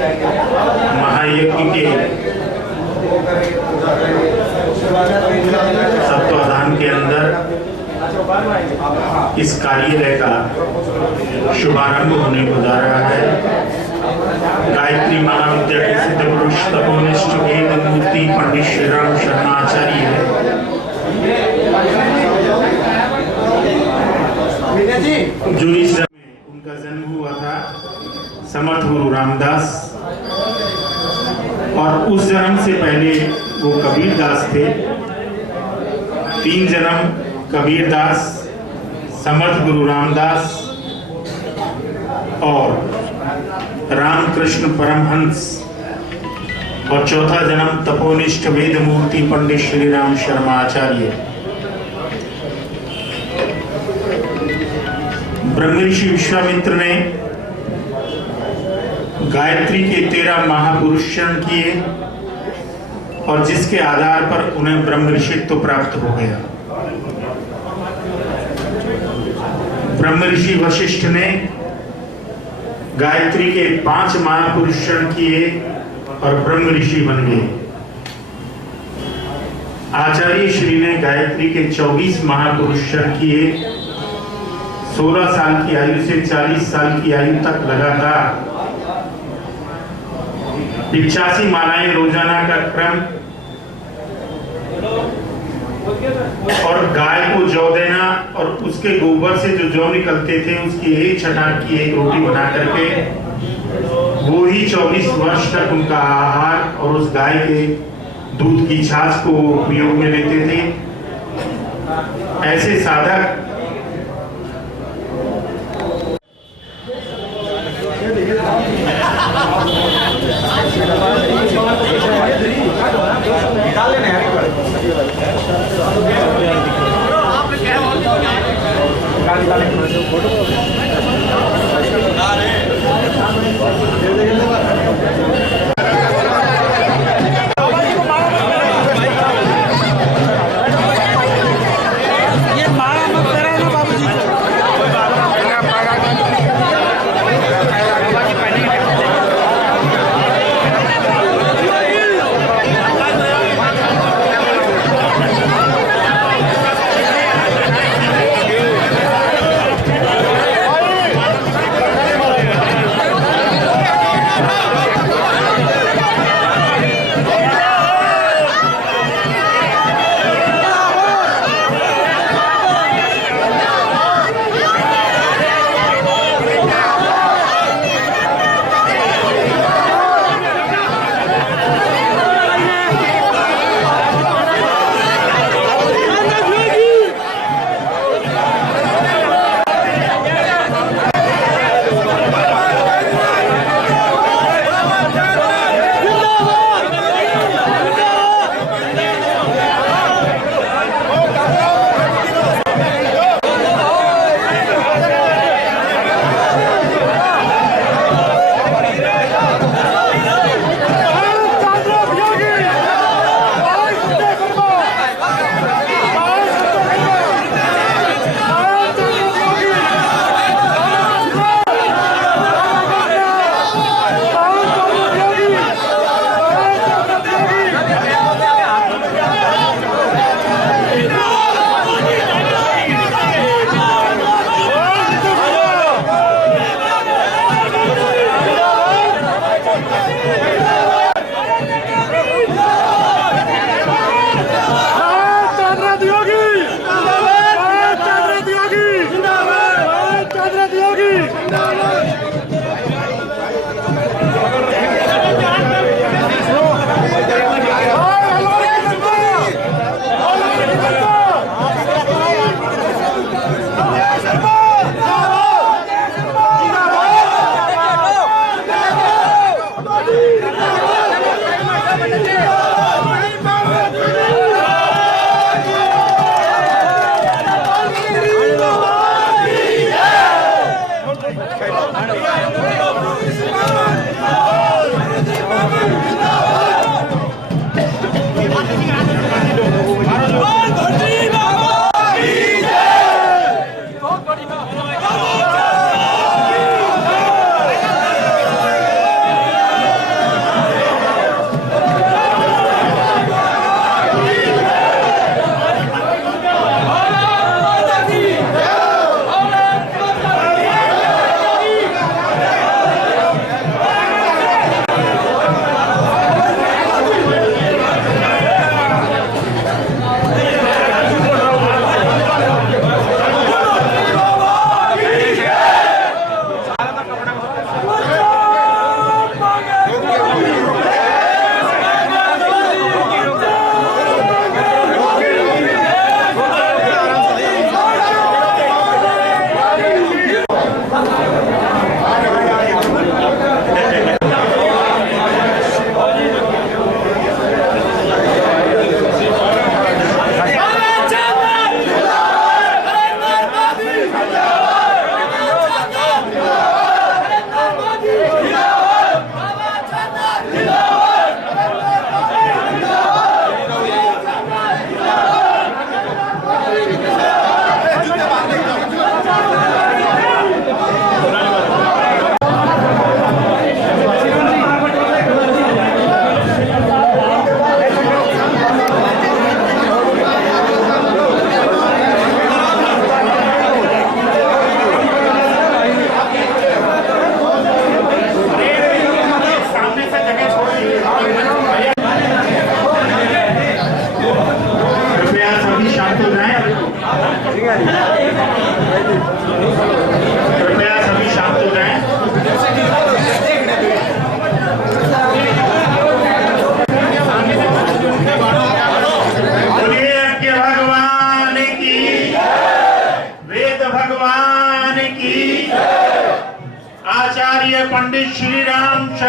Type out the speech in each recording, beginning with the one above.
महायज्ञ के तत्वाधान के अंदर इस कार्यालय का शुभारंभ होने को जा रहा है। गायत्री महाविद्या के सिद्ध पुरुष तपोनिष्ठ वेद मूर्ति पंडित श्री राम शर्मा आचार्य जो इस में उनका जन्म हुआ था समर्थ गुरु रामदास, और उस जन्म से पहले वो कबीरदास थे। 3 जन्म कबीरदास, समर्थ गुरु रामदास और रामकृष्ण परमहंस, और 4था जन्म तपोनिष्ठ वेद मूर्ति पंडित श्री राम शर्मा आचार्य। ब्रह्मऋषि विश्वामित्र ने गायत्री के 13 महापुरुष चरण किए और जिसके आधार पर उन्हें ब्रह्मऋषित्व प्राप्त हो गया। ब्रह्मऋषि वशिष्ठ ने गायत्री के 5 महापुरुष चरण किए और ब्रह्मऋषि बन गए। आचार्य श्री ने गायत्री के 24 महापुरुष चरण किए। 16 साल की आयु से 40 साल की आयु तक लगातार 85 मालाएं रोजाना का क्रम, और गाय को जौ देना और उसके गोबर से जो जौ निकलते थे उसकी 1 छटाक की 1 रोटी बना करके वो ही 24 वर्ष तक उनका आहार और उस गाय के दूध की छाछ को उपयोग में लेते थे। ऐसे साधक ये मारा मत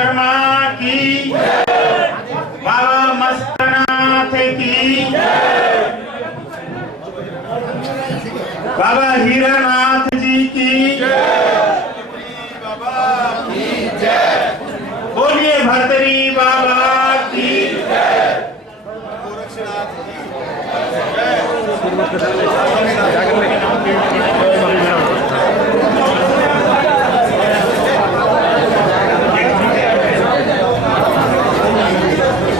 शर्मा की, बाबा मस्तनाथ की, बाबा हीरानाथ जी की, बोलिए भरतरी बाबा की।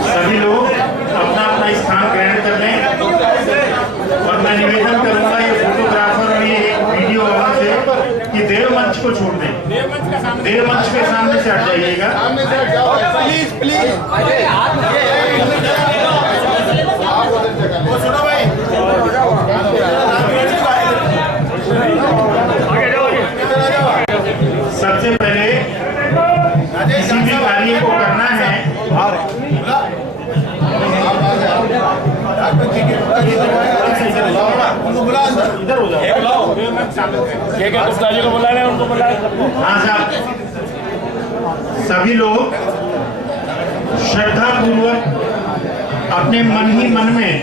सभी लोग अपना अपना स्थान ग्रहण कर लें और मैं निवेदन करूंगा ये फोटोग्राफर और ये वीडियो वाला से कि देव मंच को छोड़ दें, देव मंच के सामने से हट जाइएगा। प्लीज प्लीज सबसे पहले किसी भी कार्य को करना है इधर हो जाओ, को बुला रहे हैं, उनको बुला रहे हैं। हाँ साहब, सभी लोग श्रद्धा पूर्वक अपने मन ही मन में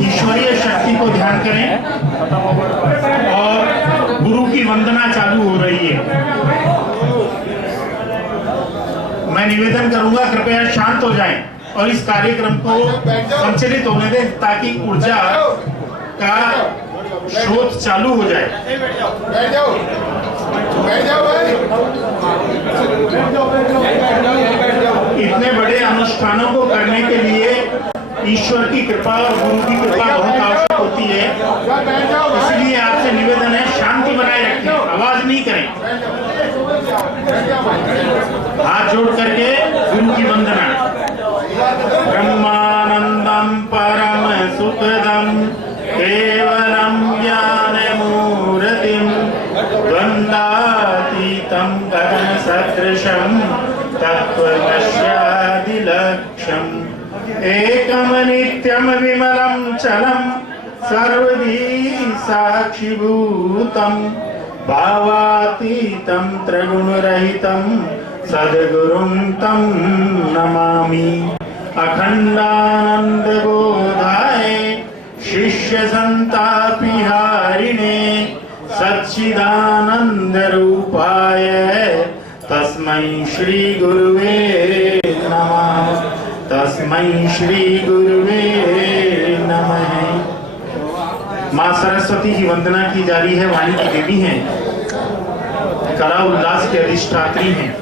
ईश्वरीय शक्ति को ध्यान करें और गुरु की वंदना चालू हो रही है। मैं निवेदन करूंगा कृपया शांत हो जाएं और इस कार्यक्रम को संचालित होने दें ताकि ऊर्जा का स्रोत चालू हो जाए। बैठ जाओ भाई। इतने बड़े अनुष्ठानों को करने के लिए ईश्वर की कृपा और गुरु की कृपा बहुत आवश्यक होती है, इसलिए आपसे निवेदन है शांति बनाए रखें, आवाज नहीं करें। हाथ जोड़ करके गुरु की वंदना। ब्रह्मानंदम परम सुखदम केवलम ज्ञान मूर्तिम द्वंद्वातीतं गगन सदृशं तत्त्वदर्शादि लक्ष्यम् एकम नित्यम विमलं चलम सर्वधी साक्षिभूतम भावातीतं त्रिगुणरहितं सद्गुरुं तं नमामि। अखंडानंद बोधाय शिष्य संतापिहारिणे सच्चिदानंद रूपाय तस्मै श्री गुरुवे नमः। तस्मै श्री गुरुवे नमः। माँ सरस्वती की वंदना की जा रही है। वाणी की देवी हैं, कला उल्लास के अधिष्ठात्री हैं।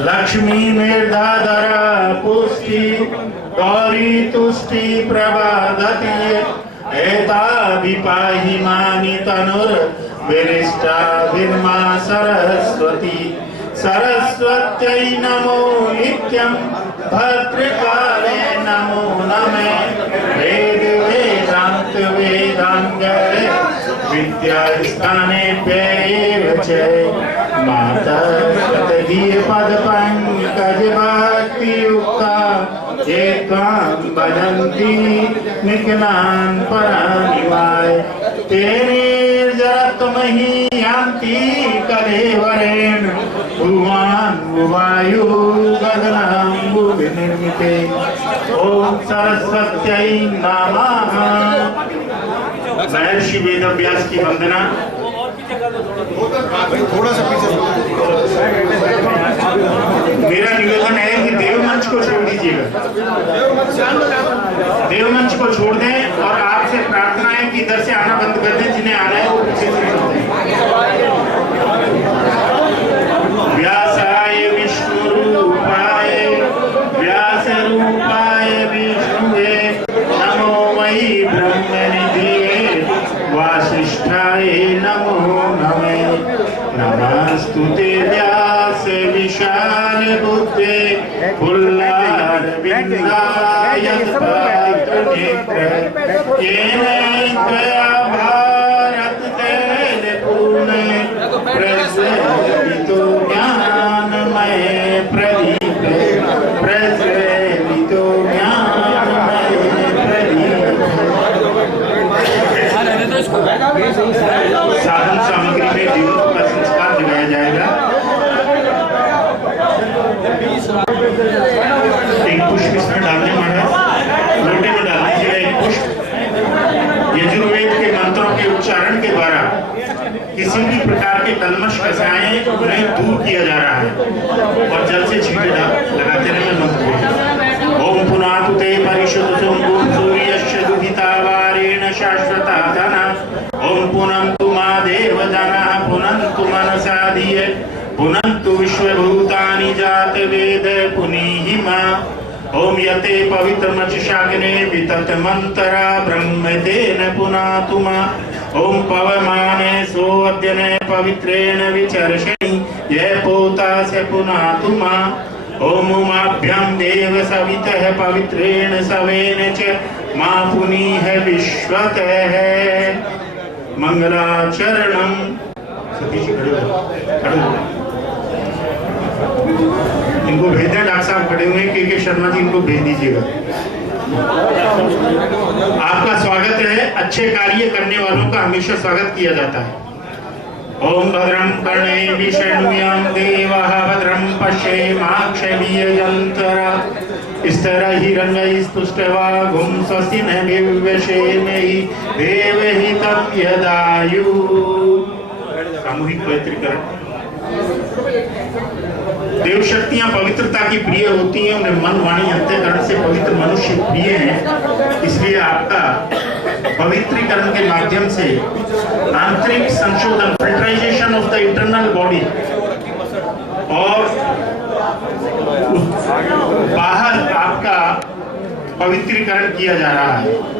लक्ष्मी मेधाधरा पुष्टि गौरी तुष्टि प्रभादति एता विपाहि मानि तनुर विरिष्टा विर्मा सरस्वती। सरस्वत्यै नमो नित्यं भद्रकाले नमो नमः। वेद वेदांत वेदांग विद्यास्थानेभ्यः च माता तदीय पद पंकज भक्ति युक्ता ये त्वां भजन्ति निखिलान् परानिवाय। तेने जरत्महि यान्ति कलेवरेण भुवान् वायु गगनं भुविनिर्मिते। ओम सरस्वत्यै नमः। महर्षि वेदव्यास की वंदना। थोड़ा सा पीछे। मेरा निवेदन है कि देवमंच को छोड़ दीजिएगा, देवमंच को छोड़ दें और आपसे प्रार्थना है कि इधर से आना बंद कर दें, जिन्हें आना है वो पीछे से छोड़ दें। व्यासाय विष्णुरूपाय व्यास रूपाय विष्णुवे नमो मयि ब्रह्मनिधिये वासिष्ठाय नमो नमः। नमस्तुते व्यास विशाल बुद्धे फुल्लार विंदाय पात्र नेत्र येनेन्द्रया भारत तेल पूर्ण प्रज्वलितो ज्ञानमय प्रदीप प्रज्वलितो ज्ञानमय प्रदीप। साधन सामग्री में दीपों का संस्कार दिलाया जाएगा। उन्हें दूर किया जा रहा है और जल से छींटे लगाते रहे मंत्र। ओम पुनातु ते परिशुद्ध सोम सूर्यस्य दुहितावारेण शाश्वता धना। ओम पुनन्तु मा देवजना पुनन्तु मनसा धिय पुनन्तु विश्वभूतानि जात वेद पुनीहि मा। ओम यते पवित्रमचिशाग्ने वितत मंतरा ब्रह्मतेन पुनातु मा। ओम पवमाने सोऽद्यने पवित्रेण विचर्षणि ये पोता से पुनातु मा। ओम उमाभ्यां देव सवितः पवित्रेण सवेन च मा पुनीह विश्वतः मंगलाचरणम्। सतीश खड़े हो। इनको भेज दें, डॉक्टर साहब खड़े हुए हैं, के शर्मा जी इनको भेज दीजिएगा। आपका स्वागत है। अच्छे कार्य करने वालों का हमेशा स्वागत किया जाता है। ओम भद्रं कर्णेभिः शृणुयाम देवाः भद्रं पश्येमाक्षभिर्यजन्तरा स्तरैरङ्गैस्तुष्टवागुं स्वस्ति न विश्वेमहि देवहितं यदायुः। सामूहिक पवित्रीकरण। देव शक्तियां पवित्रता की प्रिय होती हैं, उन्हें मन वाणी अंतःकरण से पवित्र मनुष्य प्रिय हैं। इसलिए आपका पवित्रीकरण के माध्यम से आंतरिक संशोधन, फिल्ट्राइजेशन ऑफ द इंटरनल बॉडी और बाहर आपका पवित्रीकरण किया जा रहा है।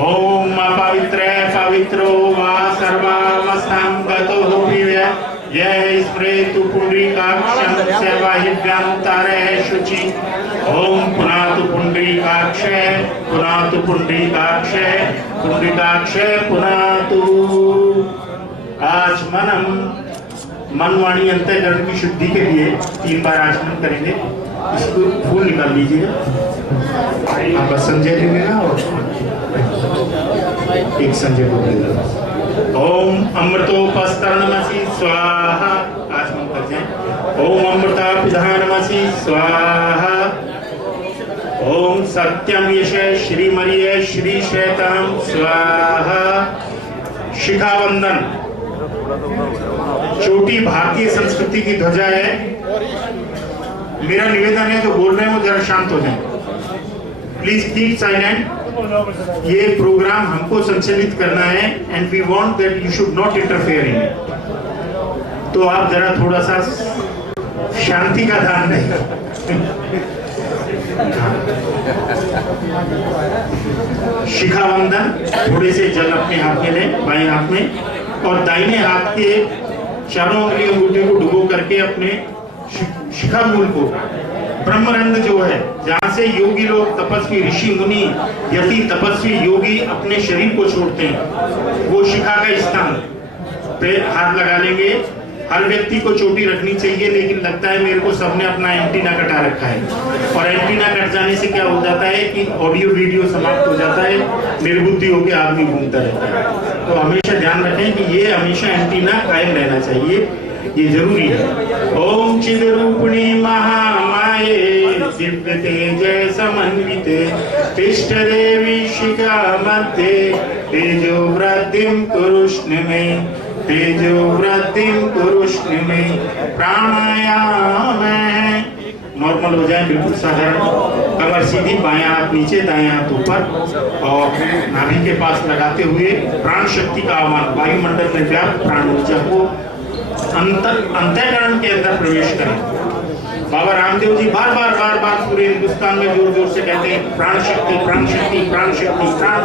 ओम अपवित्र पवित्रो वा सर्वावस्थां गतो विव्य यह स्मृतु पुंडरीकाक्षं सेवाहिभ्यंतरः शुचि। ओम पुनातु पुंडरीकाक्ष पुनातु पुंडरीकाक्ष पुंडरीकाक्ष पुनातु। आज मन वाणी अंतःकरण की शुद्धि के लिए 3 बार आचमन करेंगे। इसको फूल निकाल लीजिएगा। आप संजय लेना और एक संजय को लेना। ओम अमृतोपस्तरणमसि स्वाहा। आचमन कर जाएं। ओम अमृतापिधानमसि स्वाहा। ओम सत्यम यश श्रीमरिय श्री शैताम स्वाहा। शिखावंदन चोटी भारतीय संस्कृति की ध्वजा है। मेरा निवेदन है जो बोल रहे हैं वो जरा शांत हो जाएं। Please keep silent. ये प्रोग्राम हमको संचालित करना है and we want that you should not interfere in it. तो आप जरा थोड़ा सा शांति का ध्यान दें। शिखावंदन, थोड़े से जल अपने हाथ में लें, बाएं हाथ में, और दाहिने हाथ के चारों उंगली अंगूठे को डुबो करके अपने शिखा मूल को, ब्रह्मरंध्र जो है जहां से योगी लोग, तपस्वी, ऋषि मुनि, यति, तपस्वी, योगी अपने शरीर को छोड़ते हैं, वो शिखा का स्थान पे हाथ लगा लेंगे। हर व्यक्ति को चोटी रखनी चाहिए, लेकिन लगता है मेरे को सबने अपना एंटीना कटा रखा है, और एंटीना कट जाने से क्या हो जाता है कि ऑडियो वीडियो समाप्त हो जाता है, निर्बुद्धि होकर आदमी घूमता रहता है। तो हमेशा ध्यान रखें कि ये हमेशा एंटीना कायम रहना चाहिए, ये जरूरी है। ओम चिद्रूपिणी महामाये दिव्य तेज समन्विते तिष्ठ देवी शिखा मध्ये तेजो वृद्धिं कुरुष्ण मे तेजो वृद्धिं कुरुष्ण मे। प्राणायाम नॉर्मल हो जाए, बिल्कुल साधारण। कमर सीधी, बायां हाथ नीचे, दायां हाथ ऊपर, और नाभि के पास लगाते हुए प्राण शक्ति का आह्वान, वायुमंडल में व्याप्त प्राण ऊर्जा को अंतःकरण के अंदर प्रवेश करें। बाबा रामदेव जी बार बार पूरे हिंदुस्तान में जोर जोर से कहते हैं प्राण शक्ति, प्राण शक्ति, प्राण शक्ति, प्राण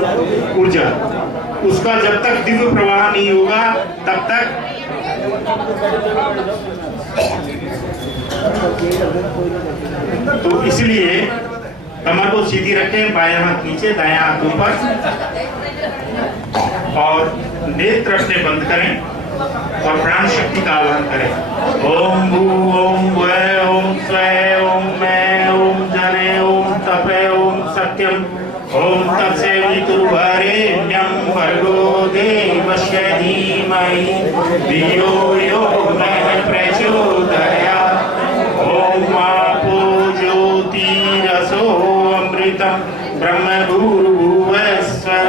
ऊर्जा। उसका जब तक दिव्य प्रवाह नहीं होगा तब तक तो इसलिए कमर को सीधी रखें, बायां हाथ नीचे, दायां हाथ ऊपर, और नेत्र अपने बंद करें और प्राण शक्ति का आह्वान करें। ओम भू ओम वै ओम स्वै ओम मैं ओम जने ओम तपे ओम सत्यम ओम तत्सवितुर्वरेण्यं भर्गो देवस्य धीमहि धियो यो नः प्रचोदयात्। ओम आपो ज्योतिरसो अमृतं ब्रह्म भूर्भुवस्सुः।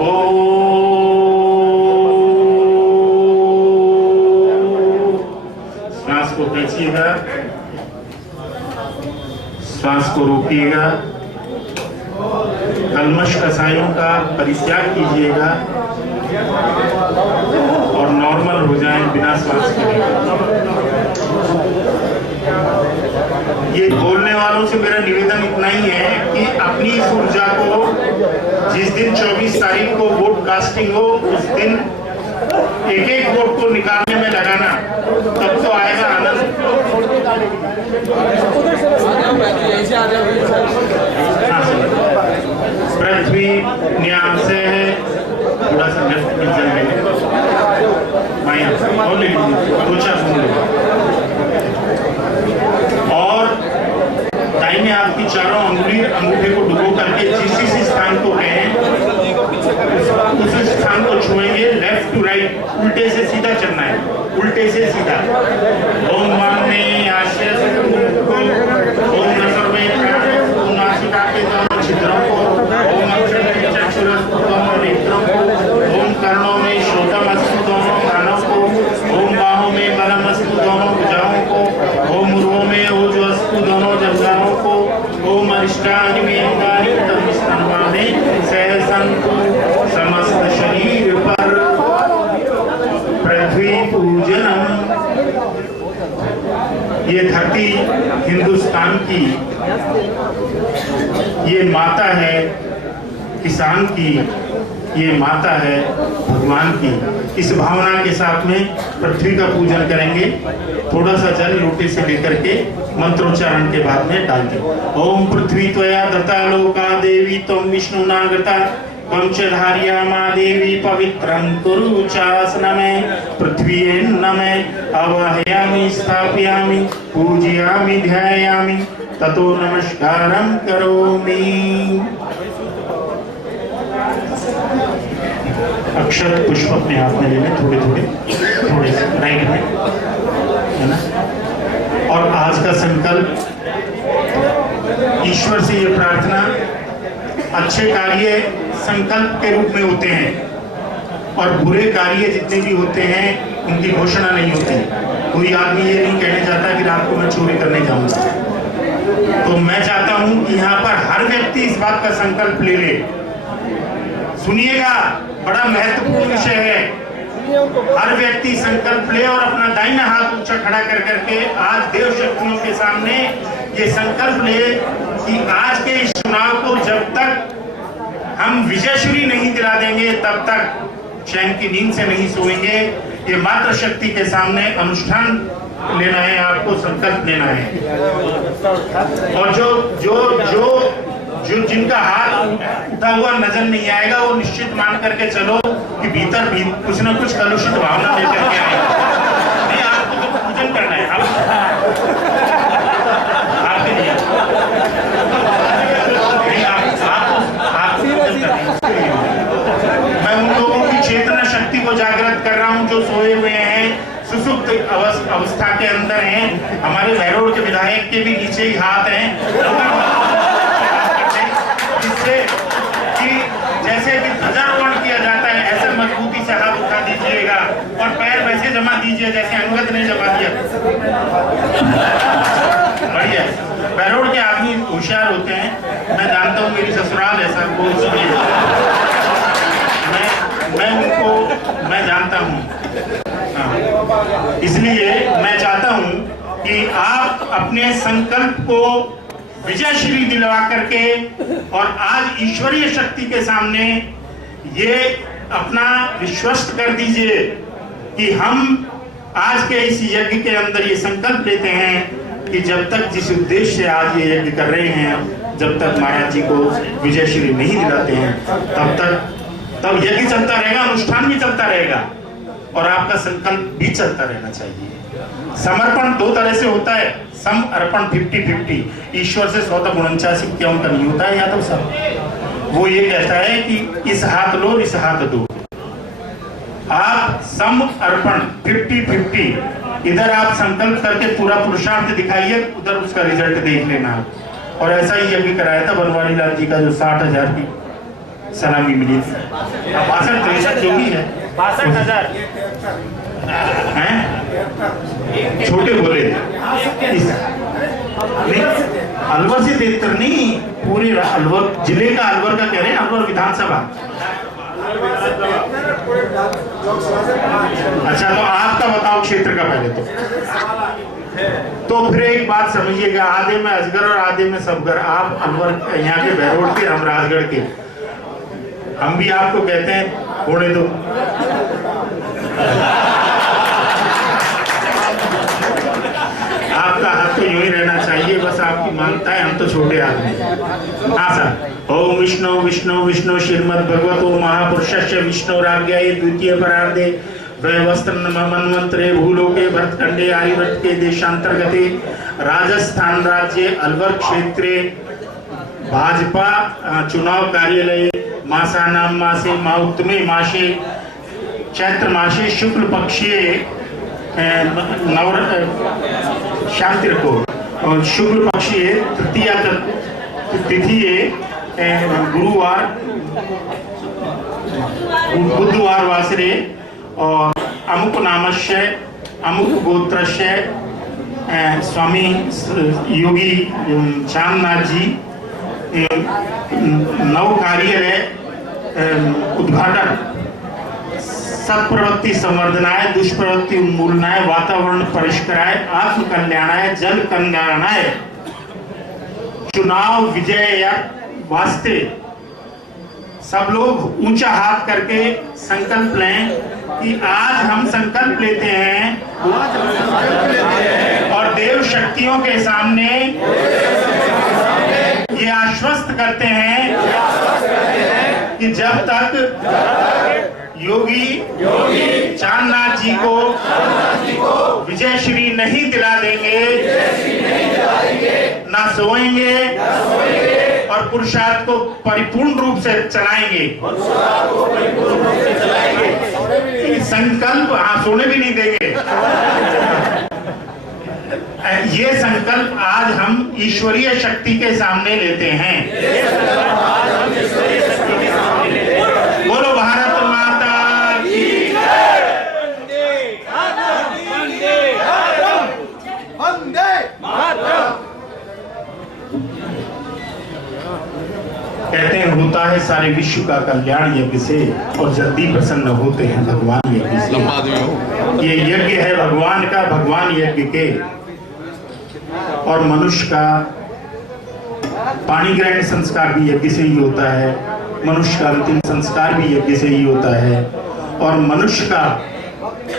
ओम श्वास को खींचिएगा, श्वास को रोकिएगा, कल्मश कसायों का परित्याग कीजिएगा और नॉर्मल हो जाएं बिना श्वास के। ये बोलने वालों से मेरा निवेदन इतना ही है कि अपनी इस ऊर्जा को जिस दिन 24 तारीख को वोट कास्टिंग हो उस दिन एक एक वोट को निकालने में लगाना, तब तो आएगा आनंद। पृथ्वी न्याम से है, थोड़ा सा लेफ्ट में चलेंगे, और ले लीजिए, दो चार और दाहिने हाथ की चारों अंगूठे को डुबो करके जिस स्थान को कहें उस स्थान को छुएंगे। लेफ्ट टू राइट, उल्टे से सीधा चलना है, उल्टे से सीधा। ओम मन में आश्रय ओम नसर में नासिका के दोनों छिद्रों को, ओम अक्षर में चक्षुरस्तु दोनों नेत्रों को, ओम कर्णों में श्रोत्रमस्तु दोनों कानों को, ओम बाहों में बलमस्तु दोनों भुजाओं को, ओम उर्वों में ओजोस्तु दोनों जंघाओं को, ओम अरिष्टानि में अंगानि तमिस्तन्वाने सहसंतु समस्त शरीर पर पृथ्वी पूजनम। ये धरती हिंदुस्तान की, ये माता है किसान की, ये माता है भगवान की। इस भावना के साथ में पृथ्वी का पूजन करेंगे। थोड़ा सा जल लोटे से लेकर के मंत्रोच्चारण के बाद में डाल दें। ओम पृथ्वी त्वया दत्ता लोका देवी त्वं विष्णु नागता पंचधारिया माँ देवी पवित्रं कुरु चासनमें पृथ्वी नमें आवाहयामि स्थापयामि पूजयामि ध्यायामि ततो नमस्कारं करोमि। अक्षत पुष्प अपने हाथ में लेने, थोड़े थोड़े से राइट में, है ना। और आज का संकल्प, ईश्वर से ये प्रार्थना, अच्छे कार्य संकल्प के रूप में होते हैं और बुरे कार्य जितने भी होते हैं उनकी घोषणा नहीं होती। कोई आदमी ये नहीं कहने चाहता कि रात को मैं चोरी करने जाऊंगा। तो मैं चाहता हूं कि यहाँ पर हर व्यक्ति इस बात का संकल्प ले ले। सुनिएगा, बड़ा महत्वपूर्ण विषय है। हर व्यक्ति संकल्प ले और अपना दाहिना हाथ ऊंचा खड़ा कर करके आज देव शक्तियों के सामने ये संकल्प ले कि आज के इस चुनाव को जब तक हम विजयश्री नहीं दिला देंगे तब तक चैन की नींद से नहीं सोएंगे। ये मातृ शक्ति के सामने अनुष्ठान लेना है, आपको संकल्प लेना है। और जो जिनका हाथ उठा हुआ नजर नहीं आएगा वो निश्चित मान करके चलो कि भीतर भी कुछ न कुछ कलुषित भावना लेकर के आएगा। नहीं, आपको तो पूजन करना है, आपके लिए मैं उन लोगों की चेतना शक्ति को जागृत कर रहा हूं जो सोए हुए हैं, सुसुप्त अवस्था के अंदर हैं। हमारे भैरोड के विधायक के भी नीचे ही हाथ हैं, जिससे कि जैसे कि ध्वजारोहण किया जाता है ऐसे मजबूती से हाथ उठा दीजिएगा और पैर वैसे जमा दीजिए जैसे अंगद ने जमा दिया। बढ़िया, भैरोड के आदमी होशियार होते हैं, मैं जानता हूँ, मेरी ससुराल ऐसा बोल सुनिए, मैं जानता हूँ। हाँ, इसलिए मैं चाहता हूँ कि आप अपने संकल्प को विजयश्री दिलवा करके और आज ईश्वरीय शक्ति के सामने ये अपना विश्वस्त कर दीजिए कि हम आज के इस यज्ञ के अंदर ये संकल्प लेते हैं कि जब तक जिस उद्देश्य से आज ये यज्ञ कर रहे हैं, जब तक महाराज जी को विजयश्री नहीं दिलाते हैं तब यज्ञ चलता रहेगा, अनुष्ठान भी चलता रहेगा और आपका संकल्प भी चलता रहना चाहिए। समर्पण दो तरह से होता है, सम अर्पण 50-50। ईश्वर से 149 क्यों का नहीं होता है यादव साहब। वो ये कहता है कि इस हाथ लो इस हाथ दो। आप सम अर्पण 50-50, इधर आप संकल्प करके पूरा पुरुषार्थ दिखाइए, उधर उसका रिजल्ट देख लेना। और ऐसा ही यज्ञ कराया था बनवारी लाल जी का, जो 60,000 की सलामी मिली थी। 62-63 जो भी है 62,000 हैं। छोटे बोले अलवर से तेतर नहीं, पूरे अलवर जिले का, अलवर का कह रहे हैं, अलवर विधानसभा। अच्छा, तो आपका बताओ क्षेत्र का पहले तो फिर एक बात समझिएगा, आधे में असगर और आधे में सबगर। आप अलवर यहाँ के बहरोड के, हम राजगढ़ के, हम भी आपको कहते हैं होने दो। आपका हाथ तो यूं ही रहना चाहिए, बस आपकी मानता है, हम तो छोटे आदमी। हाँ सर। ओम विष्णु विष्णु विष्णु श्रीमद् भगवतो महापुरुषस्य विष्णुराज्ञाय द्वितीय परार्धे वस्त्र मन्वंतरे भूलोके भरतखंडे आर्यभट्ट के देशांतर्गते राजस्थान राज्य अलवर क्षेत्रे भाजपा चुनाव कार्यालय मासानाम मासे माउत्तमे मासे चैत्र मासे शुक्ल पक्षीय शांतिर को और शुक्ल पक्षीय तृतीया तिथि गुरुवार बुधवार वासरे और अमुक नामस्य अमुक गोत्रस्य स्वामी योगी चांदनाथ जी नव कार्यालय उद्घाटन सत्प्रवृत्ति संवर्धनाय दुष्प्रवृत्ति उन्मूलनाय वातावरण परिष्कराय आत्म कल्याणाय जल कल्याणाय चुनाव विजय वास्ते सब लोग ऊंचा हाथ करके संकल्प लें कि आज हम संकल्प लेते हैं और देव शक्तियों के सामने ये आश्वस्त करते हैं कि जब तक योगी चांदनाथ जी को विजय श्री नहीं दिला देंगे ना सोएंगे और पुरुषार्थ को परिपूर्ण रूप से चलाएंगे। संकल्प सोने भी नहीं देंगे। ये संकल्प आज हम ईश्वरीय शक्ति के सामने लेते हैं। बोलो भारत माता की कहते हैं होता है सारे विश्व का कल्याण यज्ञ से और जल्दी प्रसन्न होते हैं भगवान यज्ञ से। ये यज्ञ है भगवान का, भगवान यज्ञ के। और मनुष्य का पाणी ग्रहण संस्कार भी यज्ञ से ही होता है, मनुष्य का अंतिम संस्कार भी यज्ञ से ही होता है और मनुष्य का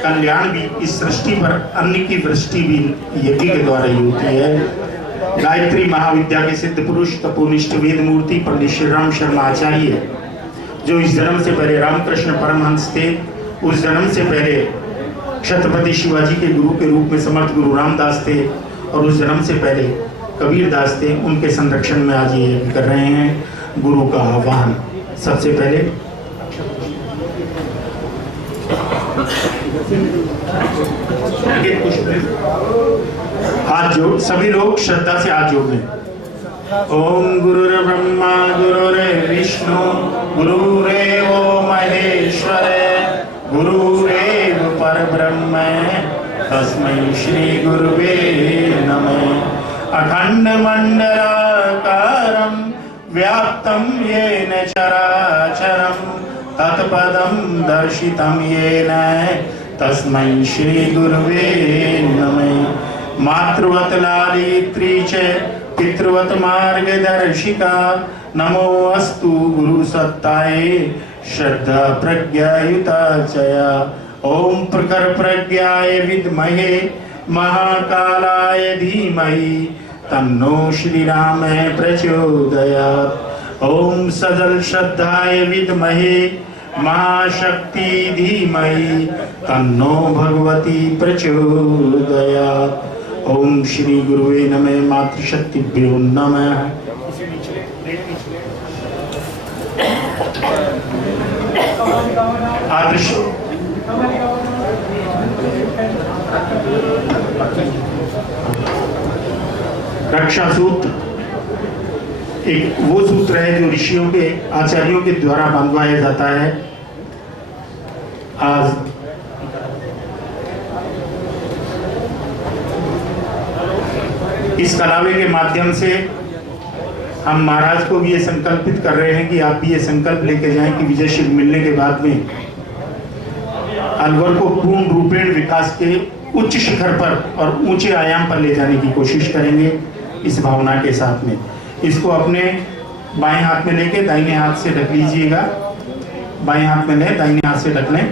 कल्याण भी इस सृष्टि पर अन्न की वृष्टि भी यज्ञ के द्वारा ही होती है। गायत्री महाविद्या के सिद्ध पुरुष तपोनिष्ठ वेद मूर्ति पंडित श्री राम शर्मा आचार्य, जो इस जन्म से पहले रामकृष्ण परमहंस थे, उस जन्म से पहले छत्रपति शिवाजी के गुरु के रूप में समर्थ गुरु रामदास थे और उस जन्म से पहले कबीर दास थे, उनके संरक्षण में आज ये कर रहे हैं गुरु का आह्वान। सबसे पहले हाथ जोड़, सभी लोग श्रद्धा से हाथ जोड़ लें। ओम गुरुर्ब्रह्मा गुरुर्विष्णु गुरुरेव महेश्वर गुरुरेव परब्रह्म तस्मै श्री गुरुवे नमः। अखंड मंडलाकारं व्याप्तं येन चराचरं तत्पदं दर्शितं येन तस्मै श्री गुरुवे नमः। मातृवत लालित्री च पितृवत मार्गदर्शिका नमो अस्तु गुरु सत्ताये श्रद्धा प्रज्ञायुता चया। ओम प्रखर प्रज्ञाय विद्महे महाकालाय धीमहि तन्नो श्री राम प्रचोदयात्। ओम सजल श्रद्धाय विद्महे महाशक्ति धीमहि तन्नो भगवती प्रचोदयात्। ओम श्री गुरुवे नमः। मातृशक्तिभ्यो नमः। आदर्श रक्षा सूत्र एक वो सूत्र है जो ऋषियों के आचार्यों के द्वारा बंधवाया जाता है। आज इस कलावे के माध्यम से हम महाराज को भी ये संकल्पित कर रहे हैं कि आप भी ये संकल्प लेके जाएं कि विजय शिव मिलने के बाद में अलवर को पूर्ण रूपेण विकास के उच्च शिखर पर और ऊंचे आयाम पर ले जाने की कोशिश करेंगे इस भावना के साथ में। इसको अपने बाएं हाथ में लेके दाहिने हाथ से ढक लीजिएगा। बाएं हाथ में लें, दाहिने हाथ से ढक लें।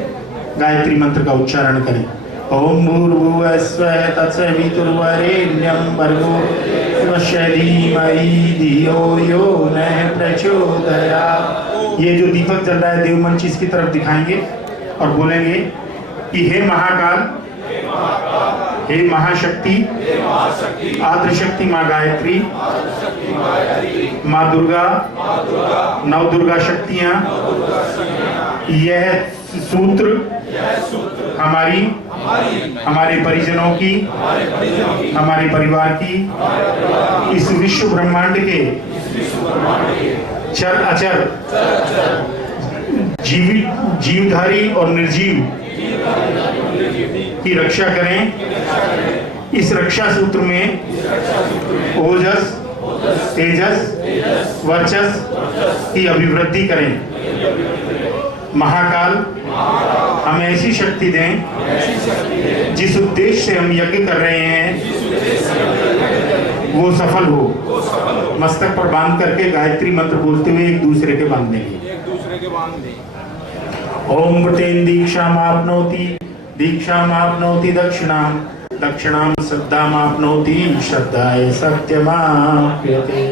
गायत्री मंत्र का उच्चारण करें। ओम भूर्भुवः स्वः तत्सवितुर्वरेण्यं भर्गो देवस्य धीमहि धियो यो नः प्रचोदयात्। ये जो दीपक जल रहा है देवमंच इसकी तरफ दिखाएंगे और बोलेंगे कि हे महाकाल, हे महाशक्ति, आद्रशक्ति माँ गायत्री, माँ दुर्गा, नव दुर्गा शक्तियाँ, यह सूत्र हमारे परिजनों की, हमारे परिवार की, इस विश्व ब्रह्मांड के चर अचर जीवधारी और निर्जीव की रक्षा करें। इस रक्षा सूत्र में ओजस, तेजस, वर्चस की अभिवृद्धि करें। महाकाल हमें ऐसी शक्ति दें जिस उद्देश्य से हम यज्ञ कर रहे हैं वो सफल हो। मस्तक पर बांध करके गायत्री मंत्र बोलते हुए एक दूसरे के बांधेंगे। ओम वृतेन दीक्षामाप्नोति दक्षिणाम, दक्षिणाम श्रद्धामाप्नोति श्रद्धाय सत्यमाप्यते।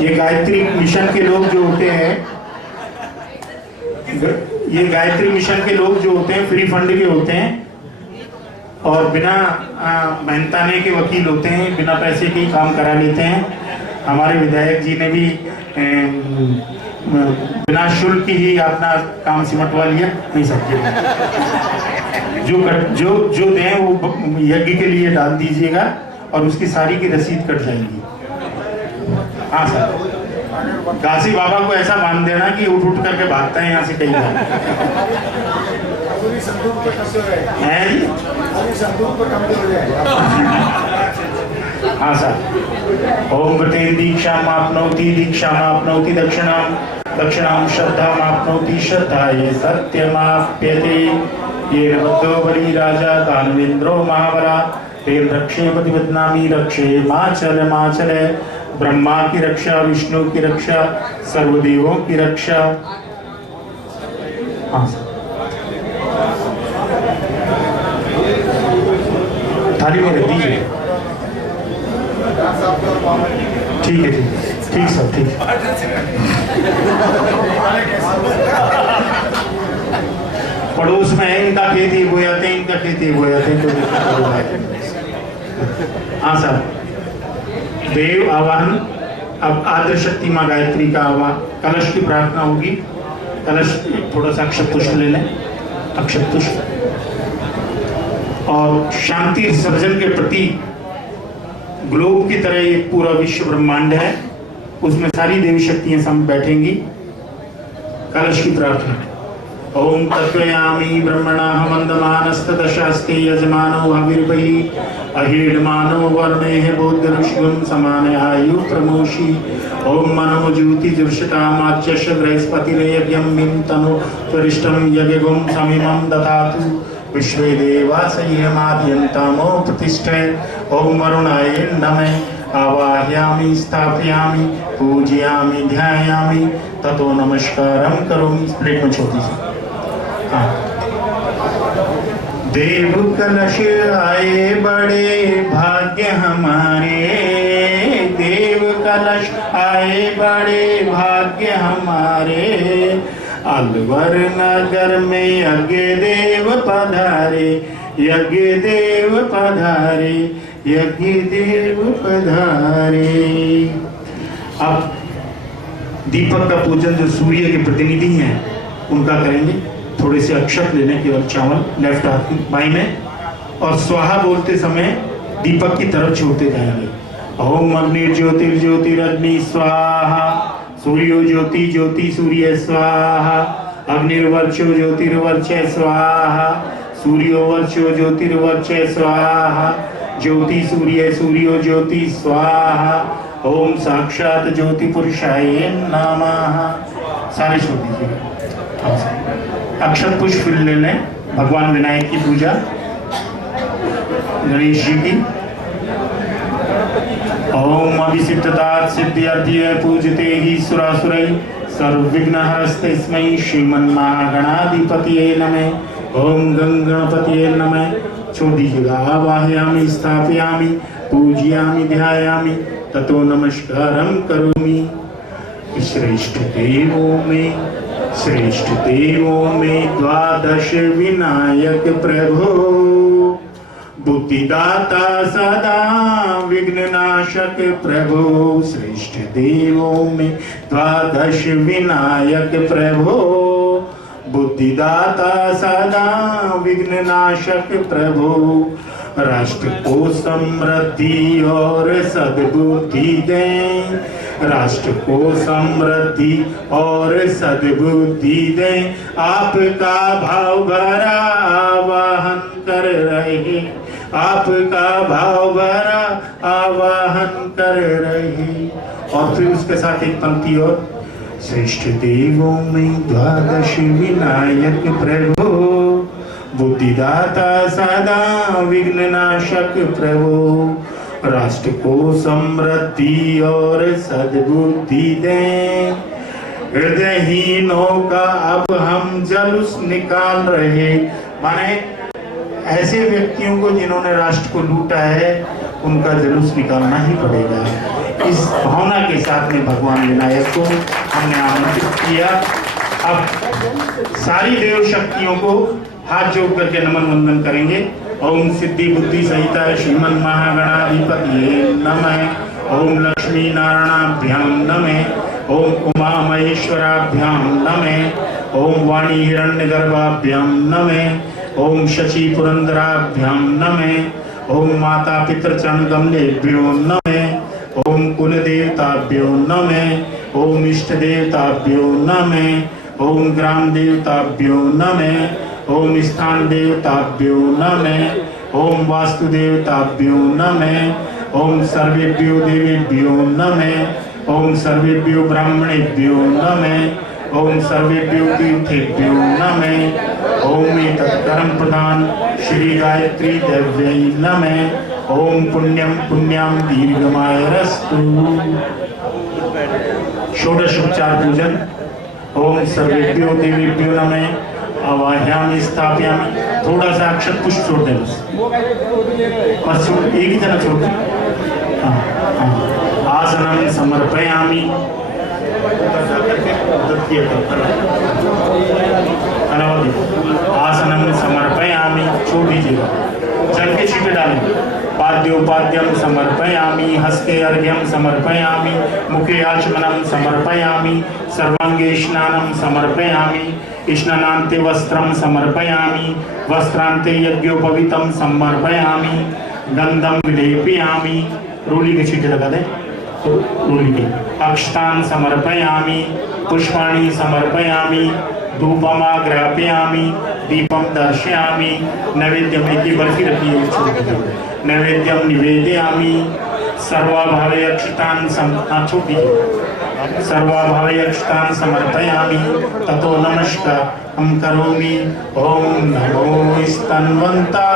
ये गायत्री मिशन के लोग जो होते हैं, ये गायत्री मिशन के लोग जो होते हैं फ्री फंड के होते हैं और बिना मेहनताने के वकील होते हैं, बिना पैसे के काम करा लेते हैं। हमारे विधायक जी ने भी बिना शुल्क ही अपना काम सिमटवा लिया। नहीं सकते जो दें वो यज्ञ के लिए डाल दीजिएगा और उसकी सारी की रसीद कट जाएगी। हाँ सर, काशी बाबा को ऐसा बांध देना कि उठ उठ करके भागता है यहाँ से कहीं बार। हाँ सर। ओम वृतेन दीक्षामाप्नोति दक्षिणाम श्रद्धामाप्नोति श्रद्धाय सत्यमाप्यते। ये बद्धो बलि राजा दानवेन्द्रो महाबला, तेन रक्षे पतिपद्नामी रक्षे माचल। ब्रह्मा की रक्षा, विष्णु की रक्षा, सर्वदेवों की रक्षा। हाँ थाली में रख दीजिए। ठीक है, ठीक सर, ठीक। पड़ोस में है, इनका खेत ही बोए जाते हैं, इनका खेत ही बोए जाते हैं। हाँ सर, देव आवाहन। अब आद्र शक्ति माँ गायत्री का आवाहन, कलश की प्रार्थना होगी। कलश थोड़ा सा अक्षत पुष्प ले लें, अक्षत पुष्प। और शांति सर्जन के प्रति ग्लोब की तरह ये पूरा विश्व ब्रह्मांड है, उसमें सारी देवी शक्तियां सम बैठेंगी। कलश की प्रार्थना। ओम तत्वयामि ब्रह्मणा वंदमानस्तदशास्ते यजमानो हविर्भि अहीडमानो वर्णेः बोद्धऋषिगुं समान आयु प्रमोषि। ओम मनो ज्योति जुर्षतामाच्यश बृहस्पतिरेयज्ञं मिं तनु त्वरिष्ठं यज्ञगुं समिमं दधातु। विश्वे देवा संयमाद्यन्तामो प्रतिष्ठे। ओम वरुणाय नमः। आवाहयामि स्थापयामि पूजयामि ध्यायामि ततो नमस्कारं करोमि। प्लेट में छोटी सी। हाँ। देव कलश आए बड़े भाग्य हमारे, देव कलश आए बड़े भाग्य हमारे। अलवर नगर में यज्ञ देव पधारे, यज्ञ देव पधारे, यज्ञ देव पधारे। अब दीपक का पूजन जो सूर्य के प्रतिनिधि हैं उनका करेंगे। थोड़े से अक्षत लेने केवल चावल लेफ्ट हाथ बाई में, और स्वाहा बोलते समय दीपक की तरफ छोड़ते जाएंगे। ओम अग्निर्ज्योतिर्ज्योतिरग्नि स्वाहा, सूर्यो ज्योति ज्योति सूर्य स्वाहा, अग्निर्वर्चो ज्योतिर्वर्च स्वाहा, सूर्यो वर्चो ज्योतिर्वर्च स्वाहा, ज्योति सूर्य सूर्यो ज्योति स्वाहा, ओम साक्षात ज्योति पुरुषाय नमः। सारे छोड़ दीजिएगा। अक्षत पुष्प ले लें। भगवान विनायक की पूजा, गणेश जी की। ओम अभिसिद्धता सिद्ध्यर्थी पूजते ही सुरासुरै सर्वविघ्नहरस्ते श्रीमन्महागणाधिपतये नमः। ओम गंगणपतये नमः। छोड़ दीजिएगा। आवाहयामि स्थापयामि पूजयामि ध्यायामि ततो नमस्कारं करोमि। श्रेष्ठ देवों में द्वादश विनायक प्रभो, बुद्धिदाता सदा विघ्ननाशक प्रभो। श्रेष्ठ देवों में द्वादश विनायक प्रभो, बुद्धिदाता सदा विघ्ननाशक प्रभो। राष्ट्र को समृद्धि और सद्बुद्धि दें, राष्ट्र को समृद्धि और सद्बुद्धि दें। आपका भाव भरा आवाहन कर रहे, आपका भाव भरा आवाहन कर रहे। और फिर उसके साथ एक पंक्ति और। श्रेष्ठ देवों में द्वादश विनायक प्रभो, बुद्धिदाता सदा विघ्ननाशक प्रभो। राष्ट्र को समृद्धि और सद्बुद्धि दें। हृदयहीनों का अब हम जलूस निकाल रहे। माने ऐसे व्यक्तियों को जिन्होंने राष्ट्र को लूटा है, उनका जुलूस निकालना ही पड़ेगा। इस भावना के साथ में भगवान विनायक को हमने आमंत्रित किया। अब सारी देव शक्तियों को हाथ जोड़ करके नमन वंदन करेंगे। ओम सिद्धि बुद्धि सहिता श्रीमन महागणाधिपतये नमः। ओम लक्ष्मी नारायणाभ्याम नमः। ओम उमा महेश्वराभ्याम नमः। ओम वाणी हिरण्यगर्भाभ्याम नमः। ओम शची पुरंदराभ्याम नमः। ओम माता पितृचरण कमलेभ्यो नमः। ओम कुल देवताभ्यो नमः। ओम इष्ट देवताभ्यो नमः। ओम ग्राम देवताभ्यो नमः। ओम स्थान देवताभ्यो नमः। ओम वास्तु देवताभ्यो नमः। ओम सर्वेभ्यो देवेभ्यो नमः। ओम सर्वेभ्यो ब्राह्मणेभ्यो नमः। ओम सर्वेभ्यो तीर्थेभ्यो नमः। ओम एतत् कर्म प्रदान श्री गायत्री देव्यै नमः। ओम पुण्यम पुण्याम दीर्घमायरस्तु। षोडश उपचार पूजन। ओम सर्वेभ्यो देवेभ्यो नमः। आवाह्यामि स्थापयामि। थोड़ा सा अक्षत पुष्प छोड़ दें बस एक ही जना छोड़ दें। आसनं समर्पयामि। आसनं समर्पयामि। छोड़ दीजिएगा। जल के छींटे डालें। पाद्योपाद्यम समर्पयामि। हस्ते अर्घ्यम समर्पयामि। मुखे आचमनं समर्पयामि। सर्वांगे स्नानं समर्पयामि। स्नानान्ते वस्त्रं समर्पयामि। वस्त्रान्ते यज्ञोपवीतं समर्पयामि। गंधं विलेपयामि। रोली के छींटे लगा दें। रोली के अक्षतान् समर्पयामि। पुष्पाणि समर्पयामि। धूपमाग्रापयामि। दीपं दर्शयामि। नैवेद्यम की बर्फी रखी है। नैवेद्यम निवेदयामि। सर्वाभावे अक्षतान् सर्वाभावे अक्षतान् समर्पयामि। ततो नमस्कारं करोमि। ओम नमो स्तन्वन्ता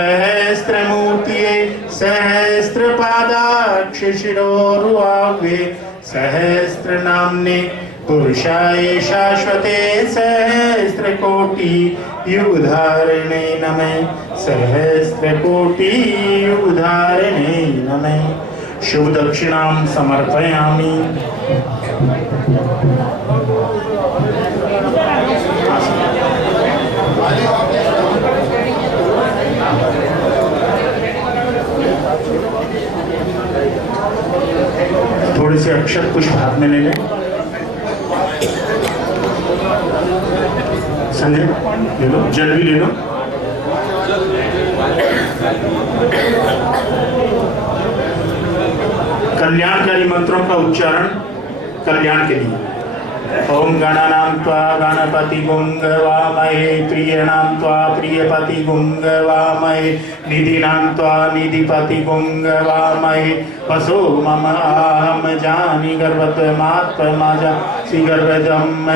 सहस्रमूर्तये सहस्रपादाक्ष शिरोरुवाह्वे सहस्रनाम्ने पुरुषाय शाश्वते सहस्रकोटि युगधारिणे नमः। सहस्रकोटि युगधारिणे नमः। शुभ दक्षिणां समर्पयामि। थोड़े से अक्षत पुष्प हाथ में ले लें। संजय ले लो। जल भी ले लो। कल्याणकारी मंत्रों का उच्चारण कल्याण के लिए। ओम गणानां त्वा गणपति गुंगवामहे प्रियणां त्वा प्रियपति गुंगवामहे निधिनां त्वा निधिपति गुंगवामहे वसो मम आहम जानि गर्भत्वमात्मा श्रीगर्भजम्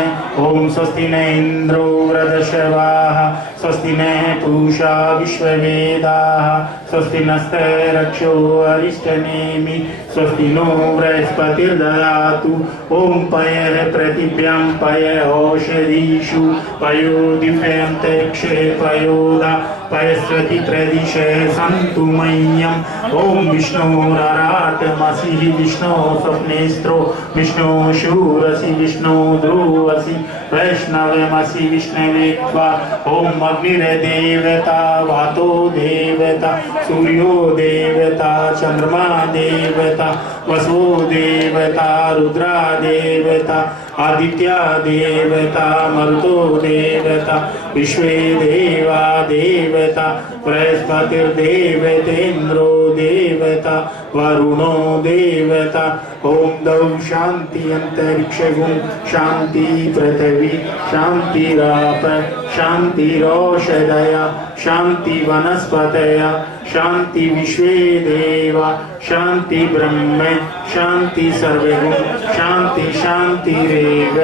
ओम स्वस्ति न इंद्रो वृधश्रवाः स्वस्ति न पूषा विश्ववेदाः स्वस्ति नस्तैरक्षो अरिष्टनेमि स्वस्ति नो बृहस्पतिर्ददातु ओम पयः प्रतिभ्यां पय औषधीषु पयो दिव्यन्तरिक्षे पयोदा पयस्वति प्रदिशे सन्तु मह्यम् ओम विष्णोराराटमसि विष्णो स्वप्नेस्त्रो विष्णो शूरसि विष्णो ध्रुवसि वैष्णवमसि विष्णवे त्वा ओम अग्निर्देवता वातो देवता सूर्यो देवता चंद्रमा देवता वसो देवता रुद्रा देवता आदित्या देवता मरुतो देवता विश्वे देवा देवता बृहस्पतिर्देवतेन्द्रो देवता वरुणो देवता ओम दौ शांति अंतरिक्षगुं शांति पृथ्वी शांतिराप शांतिरोषधय शांति वनस्पतय शांति विश्वे देवा शांति ब्रह्म शांति सर्वगुण शांति शांति रेव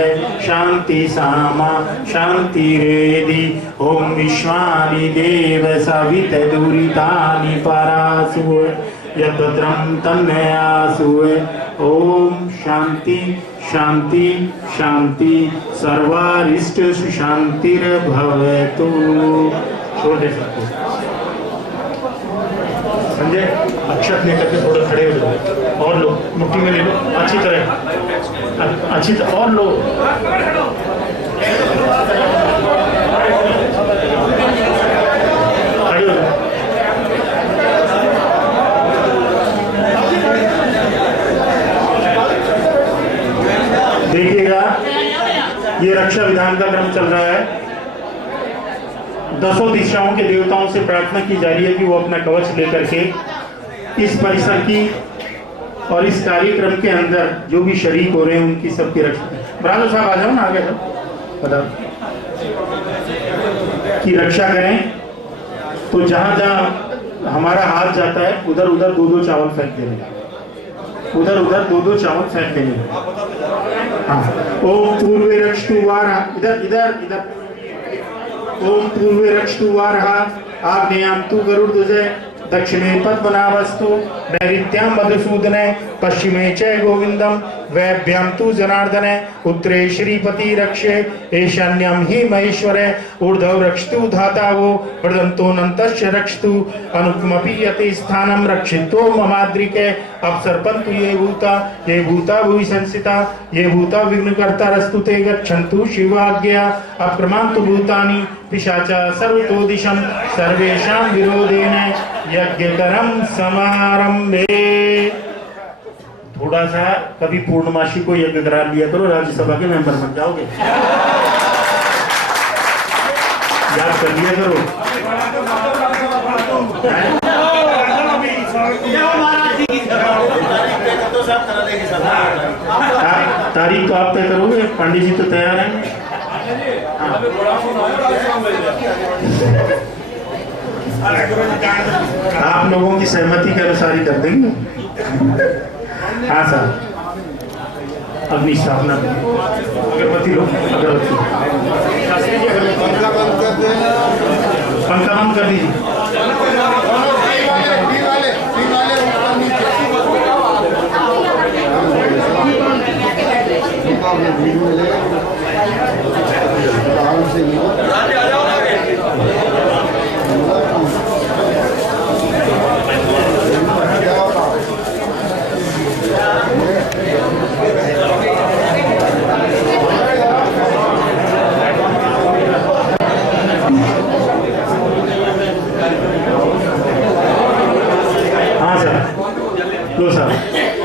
शांति सामा शांति रेदि ओम विश्वानि देव सवित दुरितानि परासुव यद्भद्रं तन्मयासुव ओम शांति शांति शांति सर्वारिष्ट सुशांतिर्भवतु। छोड़ दे सबको। संजय अक्षत लेकर के थोड़ा खड़े हो जाओ और लो मुट्ठी में ले लो अच्छी तरह और लो खड़े हो जाओ। देखिएगा ये रक्षा विधान का क्रम चल रहा है। 10 दिशाओं के देवताओं से प्रार्थना की जा रही है कि वो अपना कवच लेकर के इस परिसर की और इस कार्यक्रम के अंदर जो भी शरीक हो रहे हैं उनकी सबकी रक्षा। बराबर साहब आ जाओ ना आगे सब बताओ की रक्षा करें। तो जहां जहां हमारा हाथ जाता है उधर उधर 2-2 चावल फेंक देने, उधर उधर 2-2 चावल फेंक देने। हाँ ओम पूर्वे रक्षतु वारः इधर इधर इधर ओम पूर्वे रक्षतु वारः आग्नेयां तु गरुड़ध्वजः दक्षिणे पद्मनाभस्तु नैऋत्यां मधुसूदने पश्चिमे च गोविंदम वैभ्यां तु जनार्दने उत्तरे श्रीपति रक्षे ईशान्यं हि महेश्वरे ऊर्ध्वं रक्षतु धातावो वृदन्तोऽनन्तश्च रक्षतु अनुपमपि यति स्थानं रक्षित्वो ममाद्रिके अपसर्पन्तु ये भूता भुवि संस्थिता ये भूता विघ्नकर्तारस्तु ते गच्छन्तु शिवाज्ञया अप्रमान्तु भूतानि पिशाचा सर्वतो दिशं सर्वेषां विरोधेन यज्ञकरं समारंभे। थोड़ा सा कभी पूर्णमासी को यज्ञ करा लिया करो, राज्यसभा के मेंबर बन जाओगे। याद कर लिया करो। तारीख तो आप तय करोगे, पंडित जी तो तैयार हैं। आप लोगों की सहमति के अनुसार ही कर देंगे। हाँ सर अग्नि स्थापना अगरबत्ती लो, अगरबत्ती पंखा बंद कर दीजिए।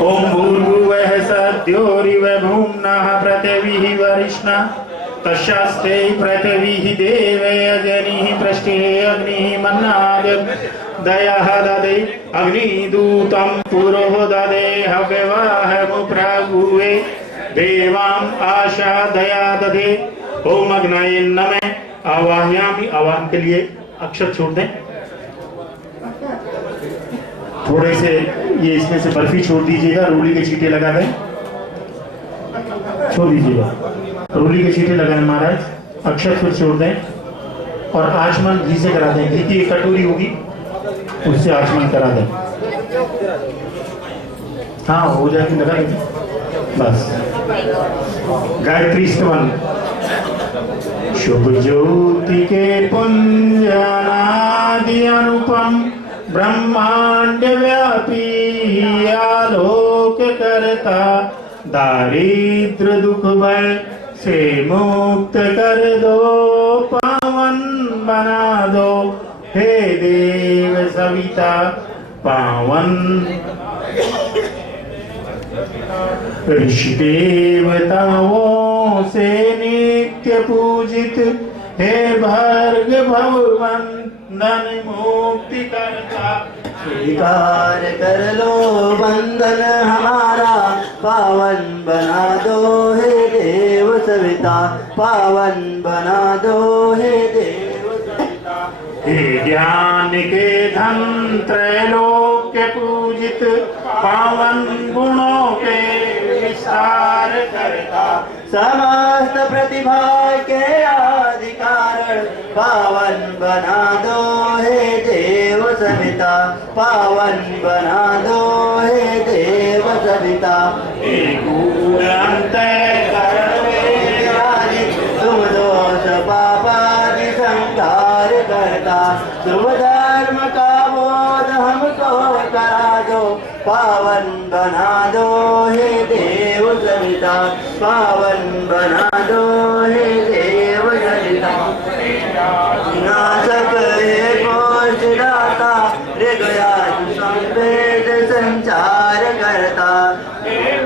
ओम भूर्भुवः सद्योरिव भूम्नः पृथिवीः वरिष्णा तस्यास्ते पृथिवीः देवे अजनिः पृष्ठे अग्निः मन्नाद दयः ददे अग्निदूतं पुरो ददे हव्यवाहमु प्रभुवे देवाम आशा दया दधे ओम अग्नये नमः। आवाहयामि, आवाहन के लिए अक्षत छोड़ दें। थोड़े से ये इसमें से बर्फी छोड़ दीजिएगा, रूली के छींटे लगा दें, छोड़ दीजिएगा, रूली के छींटे लगाएं महाराज। अक्षत फिर छोड़ दें और आचमन घी से करा दें। घी की एक कटोरी होगी, उससे आचमन करा दें। हाँ हो जाएगी, लगा देंगे बस। गायत्री स्तवन। शुभ ज्योति के पुंजनादि अनुपम ब्रह्मांड व्यापी आलोक करता दारिद्र दुख भय से मुक्त कर दो, पावन बना दो हे देव सविता पावन। ऋषि देवताओं से नित्य पूजित हे भर्ग भवबंधन मुक्ति करता। स्वीकार कर लो बंधन हमारा, पावन बना दो हे देव सविता, पावन बना दो हे देव सविता। हे ज्ञान के धन त्रैलोक्य पूजित पावन गुणों के विस्तार करता। समस्त प्रतिभा के आदि कारण पावन बना दो हे देव सविता, पावन बना दो हे देव सविता। तुम दोष पापादि संहार करता, तुम धर्म का बोध हमको करा दो, पावन बना दो हे देव सविता, पावन बना दो हे देव सविता। नाशक हे कोश दाता, ऋग्याद संवेद संचार करता,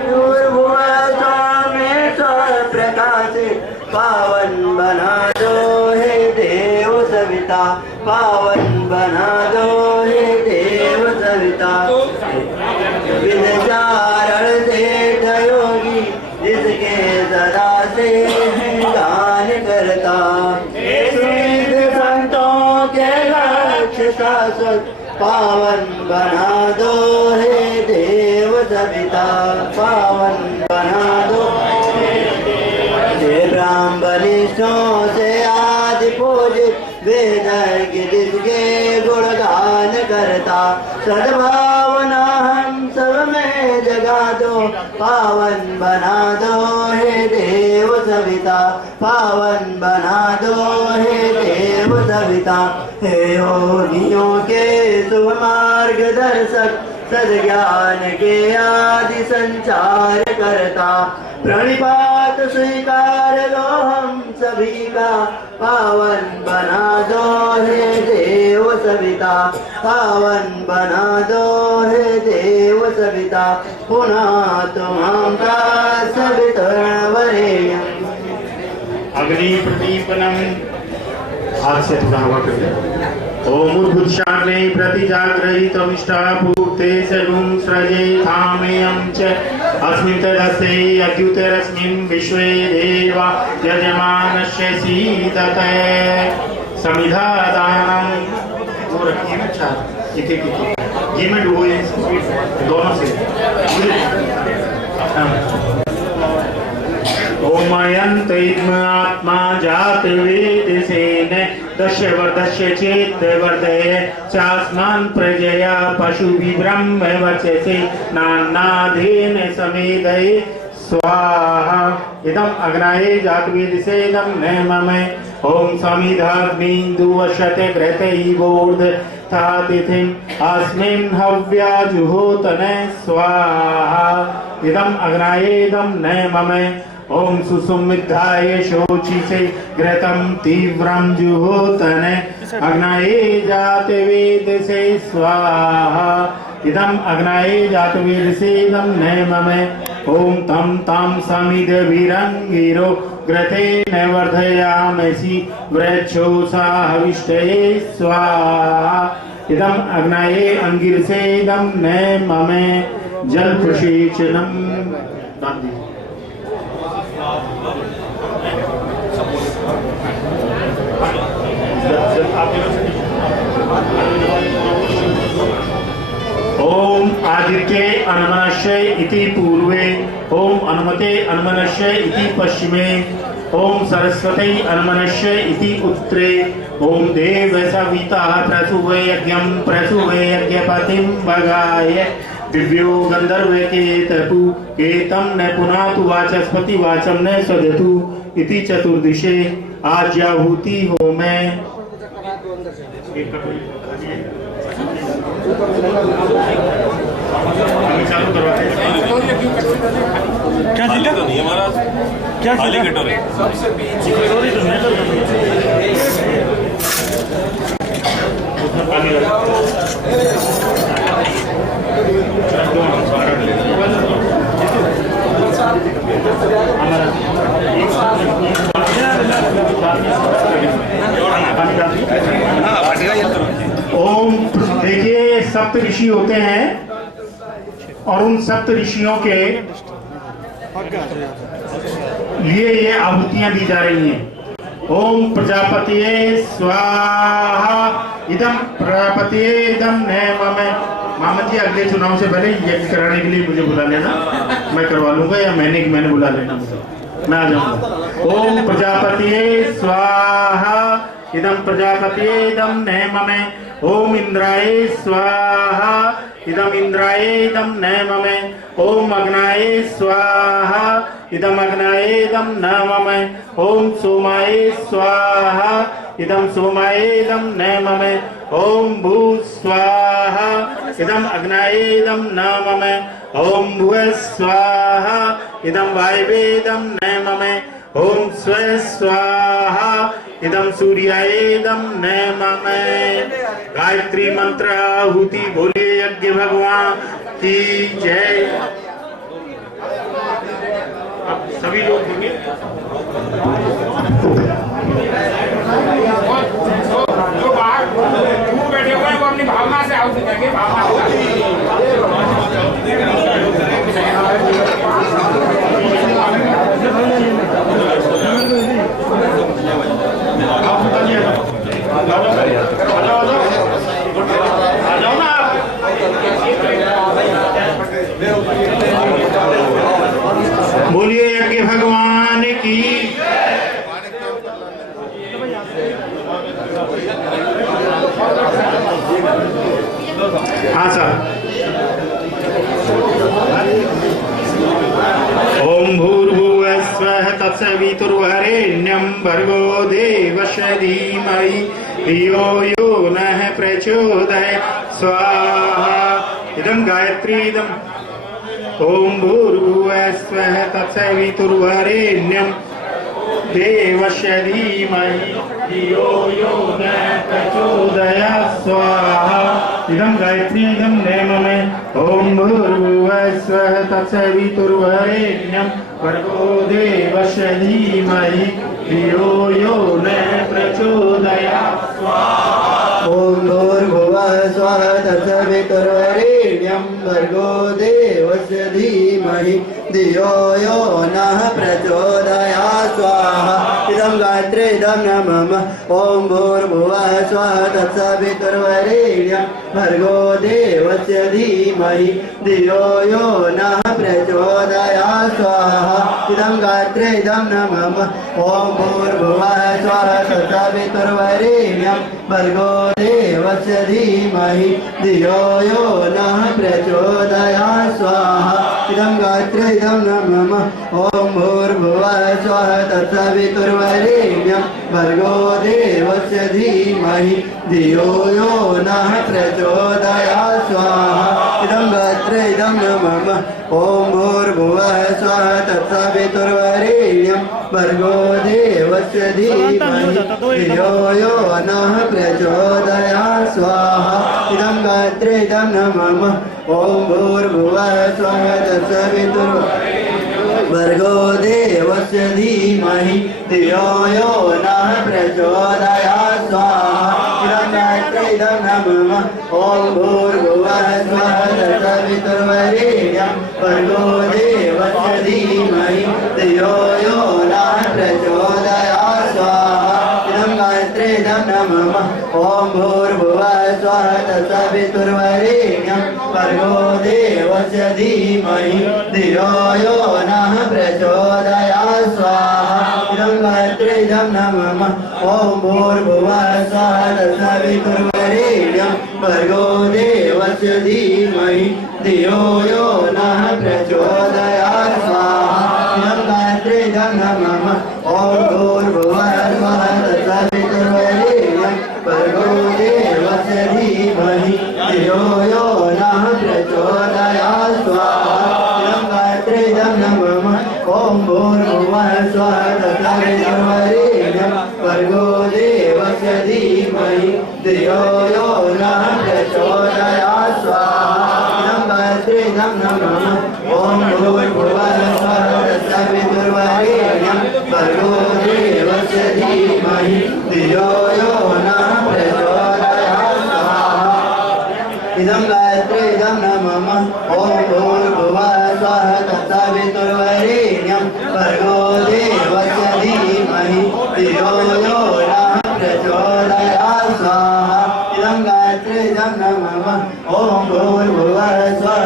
भूर्भुव सोमेश्वर प्रकाशित, पावन बना दो हे देव सविता, पावन बना दो हे देव सविता। विचारण से योगी जिसके सदा से गान करता, सिद्ध संतों के लक्ष्य शाश्वत, पावन बना दो हे देव सविता, पावन बना दो हे ब्राह्मणों से आदि पूजित, वेद जिसके गुणगान करता, सद्भावना हम सब में जगा दो, पावन बना दो हे देव सविता, पावन बना दो हे देव सविता। हे योगियों के शुभ मार्गदर्शक, सद्ज्ञान के आदि संचार करता, प्रणिपात स्वीकार लो हम सभी का, पावन बना दो हे देव सविता, पावन बना दो हे देव सविता। पुनः तुम का सवितर्वरेण्यं अग्नि प्रदीपनम। हाथ से थोड़ा हवा कर दे। ओम उद्भुतशाग्ने प्रतिजाग्रहितमिष्टापूर्ते सर्वं सृजे थामेयं च अस्मिन् तदस्ते अद्युतरस्मिन् विश्वे देवा यजमानस्य सीदते समिधादानं। वो रखिए ना चार एक एक ये में डुबोए दोनों से। ओमयन्त आत्मा जात वेद सेन दश्य वर्धस्य चेत वर्धय चास्मान् प्रजया पशुभि ब्रह्म वर्चसे नानाधेन समेदये स्वाहा। इदम् अग्नये जातवेदसेदं न मम। ओम समिधाग्निन्दुवशते घृतैवोर्ध तातिथिम् अस्मिन् हव्याजुहोतन स्वाहा। इदम् अग्नयेदं न मम। ओम सुसुमिद्धाय शोचिसे घृतं तीव्रं जुहोतन अग्नये जातवेदसे स्वाहा। इदम् अग्नये जातवेदसेदं न मम। ओम तं तं समिधभिरङ्गिरो घृतेन वर्धयामसि वृक्षोषा हविष्टये स्वाहा। इदम् अग्नये अंगिरसेदं न मम। जल प्रसेचनम् ओम आदित्य अन्मनश्य इति पूर्वे, ओम अनुमते अन्मनश्य इति पश्चिमे, ओम सरस्वती अन्मनश्य इति उत्तरे, ओम देव सविता प्रसूवे यज्ञं प्रसूवे यज्ञपतिं भगाय दिव्यो गंधर्व केतु केतं न पुनातु वाचस्पति वाचं न स्वदतु इति चतुर्दिशे आज्याहुति होमे। चालू करवाते क्या चीज तो नहीं हमारा क्या खाली कटोरे सबसे कटोरी तो नहीं ओम देखिए सप्त ऋषि होते हैं और उन सप्त ऋषियों के लिए ये आहुतियां दी जा रही हैं। ओम प्रजापतिये स्वाहा इदम प्रजापतिये इदम नैममे। मामा जी अगले चुनाव से पहले यज्ञ कराने के लिए मुझे बुला लेना, मैं करवा लूंगा, या मैंने बुला लेना, मुझे मैं आ जाऊंगा। ओम प्रजापतिये स्वाहा इदम प्रजापतिये इदम नैममे। ओम इंद्राय स्वाहा इदम इंद्राय इदम नैममे। ओम अग्नाय स्वाहा इदम अग्नाय इदम नैममे। ओम सोमाय स्वाहा इदम सोमाय इदम नैममे। ओम भू स्वाहा इदम अग्नाय इदम नैममे। ओम भुव स्वाहा इदम वायवे इदम नैममे। ओम स्व स्वाहा इदम सूर्याय इदम नैममे। गायत्री मंत्र आहुति बोले यज्ञ भगवान की जय। अब सभी लोग होंगे जो बाहर दूर बैठे हुए हैं वो अपनी भावना से आहुति देंगे। बोलिए यज्ञ भगवान की। हाँ सर। ओम भूर्भुवः स्वः तत्सवितुर्वरेण्यं भर्गो देवस्य धीमहि धियो यो नः प्रचोदयात् स्वाहा। इदं गायत्री इदं। ओम भूर्भुवः स्वः तत्सवितुर्वरेण्यं देवस्य धीमहि धियो यो नः प्रचोदयात् स्वाहा। इदं गायत्री इदं नैममे। ओम भूर्भुवः स्वः तत्सवितुर्वरेण्यं भर्गो देवस्य धीमहि धियो यो नः प्रचोदयात् स्वाहा। ओम भूर्भुवः स्वः तत्सवितुर्वरेण्यं भर्गो देवस्य धीमहि धियो यो नः प्रचोदयात् स्वाहा। इदं गायत्री इदं नमः। ओम भूर्भुवः स्वः तत्सवितुर्वरेण्यं भर्गो देवस्य धीमहि धियो यो नः प्रचोदयात् स्वाहा। इदं गायत्री इदं नमः। ओम भूर्भुवः स्वः तत्सवितुर्वरेण्यं भर्गो देवस्य धीमहि धियो यो नः प्रचोदयात् स्वाहा। इदं गायत्री इदं नमः। ओम भूर्भुवः स्वः तत्सवितुर्वरेण्यं भर्गो देवस्य धीमहि धियो यो नः प्रचोदयात् स्वाहा। इदं गायत्री इदं नमः। ओम भूर्भुवः स्वः तत्सवितुर्वरेण्यं भर्गो देवस्य धीमहि धियो यो नः प्रचोदयात् स्वाहा। इदं गायत्री इदं नमः। ओम भूर्भुवः स्वः तत्सवितुर्वरेण्यं भर्गो देवस्य धीमहि धियो यो नः प्रचोदयात् स्वाहा। इदं गायत्री इदं नमः ॐ भूर्भुवः स्वः तत्सवितुर्वरेण्यं भर्गो देवस्य धीमहि धियो यो नः प्रचोदयात् स्वाहा इदं गायत्री इदं नमः ॐ भूर्भुवः स्वः तत्सवितुर्वरेण्यं भर्गो देवस्य धीमहि धियो यो नः प्रचोदयात् स्वाहा इदं गायत्री इदं नमः ॐ भूर्भुवः स्वः तत्सवितुर्वरेण्यं भर्गो देवस्य धीमहि धियो यो नः प्रचोदयात् स्वाहा इदं गायत्री इदं नमः ॐ भूर्भुवः स्वः तत्सवितुर्वरेण्यं भर्गो देवस्य धीमहि धियो यो नः प्रचोदयात् स्वाहा इदं गायत्री इदं नमः ॐ भूर्भुवः स्वः तत्सवितुर्वरेण्यं भर्गो देवस्य धीमहि धियो यो नः प्रचोदयात् स्वाहा इदं गायत्री इदं नमः ॐ भूर्भुवः स्वः तत्सवितुर्वरेण्यं भर्गो देवस्य धीमहि धियो यो नः प्रचोदयात् स्वाहा इदं गायत्री इदं नमः ॐ भूर्भुवः स्वः तत्सवितुर्वरेण्यं भर्गो देवस्य धीमहि धियो यो नः प्रचोदयात् स्वाहा इदं गायत्री इदं नमः ॐ भूर्भुवः स्वः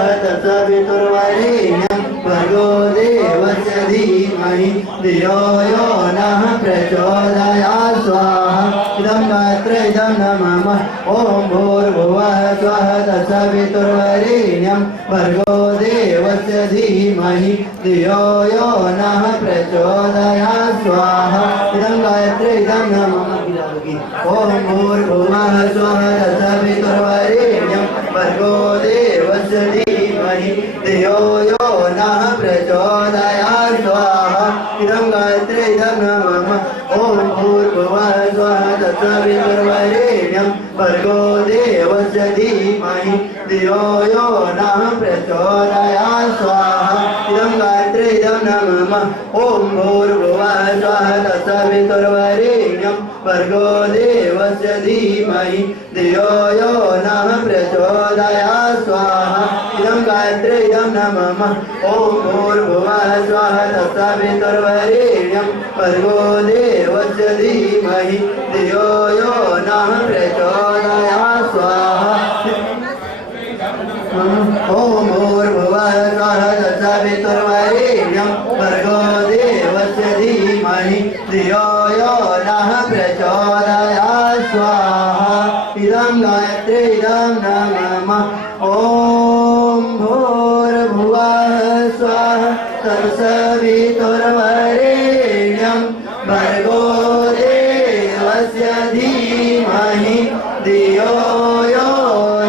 तत्सवितुर्वरेण्यं भर्गो देवस्य धीमहि धियो यो नः प्रचोदयात् स्वाहा इदं गायत्री इदं नमः ॐ भूर्भुवः स्वः तत्सवितुर्वरेण्यं भर्गो देवस्य धीमहि धियो यो नः प्रचोदयात् स्वाहा इदं गायत्री इदं नमः ॐ भूर्भुवः स्वः तत्सवितुर्वरेण्यं भर्गो देवस्य धीमहि धियो यो नः प्रचोदयात् स्वाहा इदं गायत्री इदं नमः ॐ भूर्भुवः स्वः तत्सवितुर्वरेण्यं भर्गो देवस्य धीमहि धियो यो नः प्रचोदयात् स्वाहा इदं गायत्री इदं नमः ॐ भूर्भुवः स्वः तत्सवितुर्वरेण्यं भर्गो देवस्य धीमहि धियो यो नः प्रचोदयात् स्वाहा इदं गायत्री इदं नमः ॐ भूर्भुवः स्वः तत्सवितुर्वरेण्यं भर्गो देवस्य धीमहि धियो यो नः प्रचोदयात् स्वाहा ॐ भूर्भुवः स्वः तत्सवितुर्वरेण्यं भर्गो देवस्य धीमहि धियो यो नः प्रचोदयात् स्वाहा इदं गायत्री इदं नमः ॐ भूर्भुवः स्वः तत्सवितुर्वरेण्यं भर्गो देवस्य धीमहि धियो यो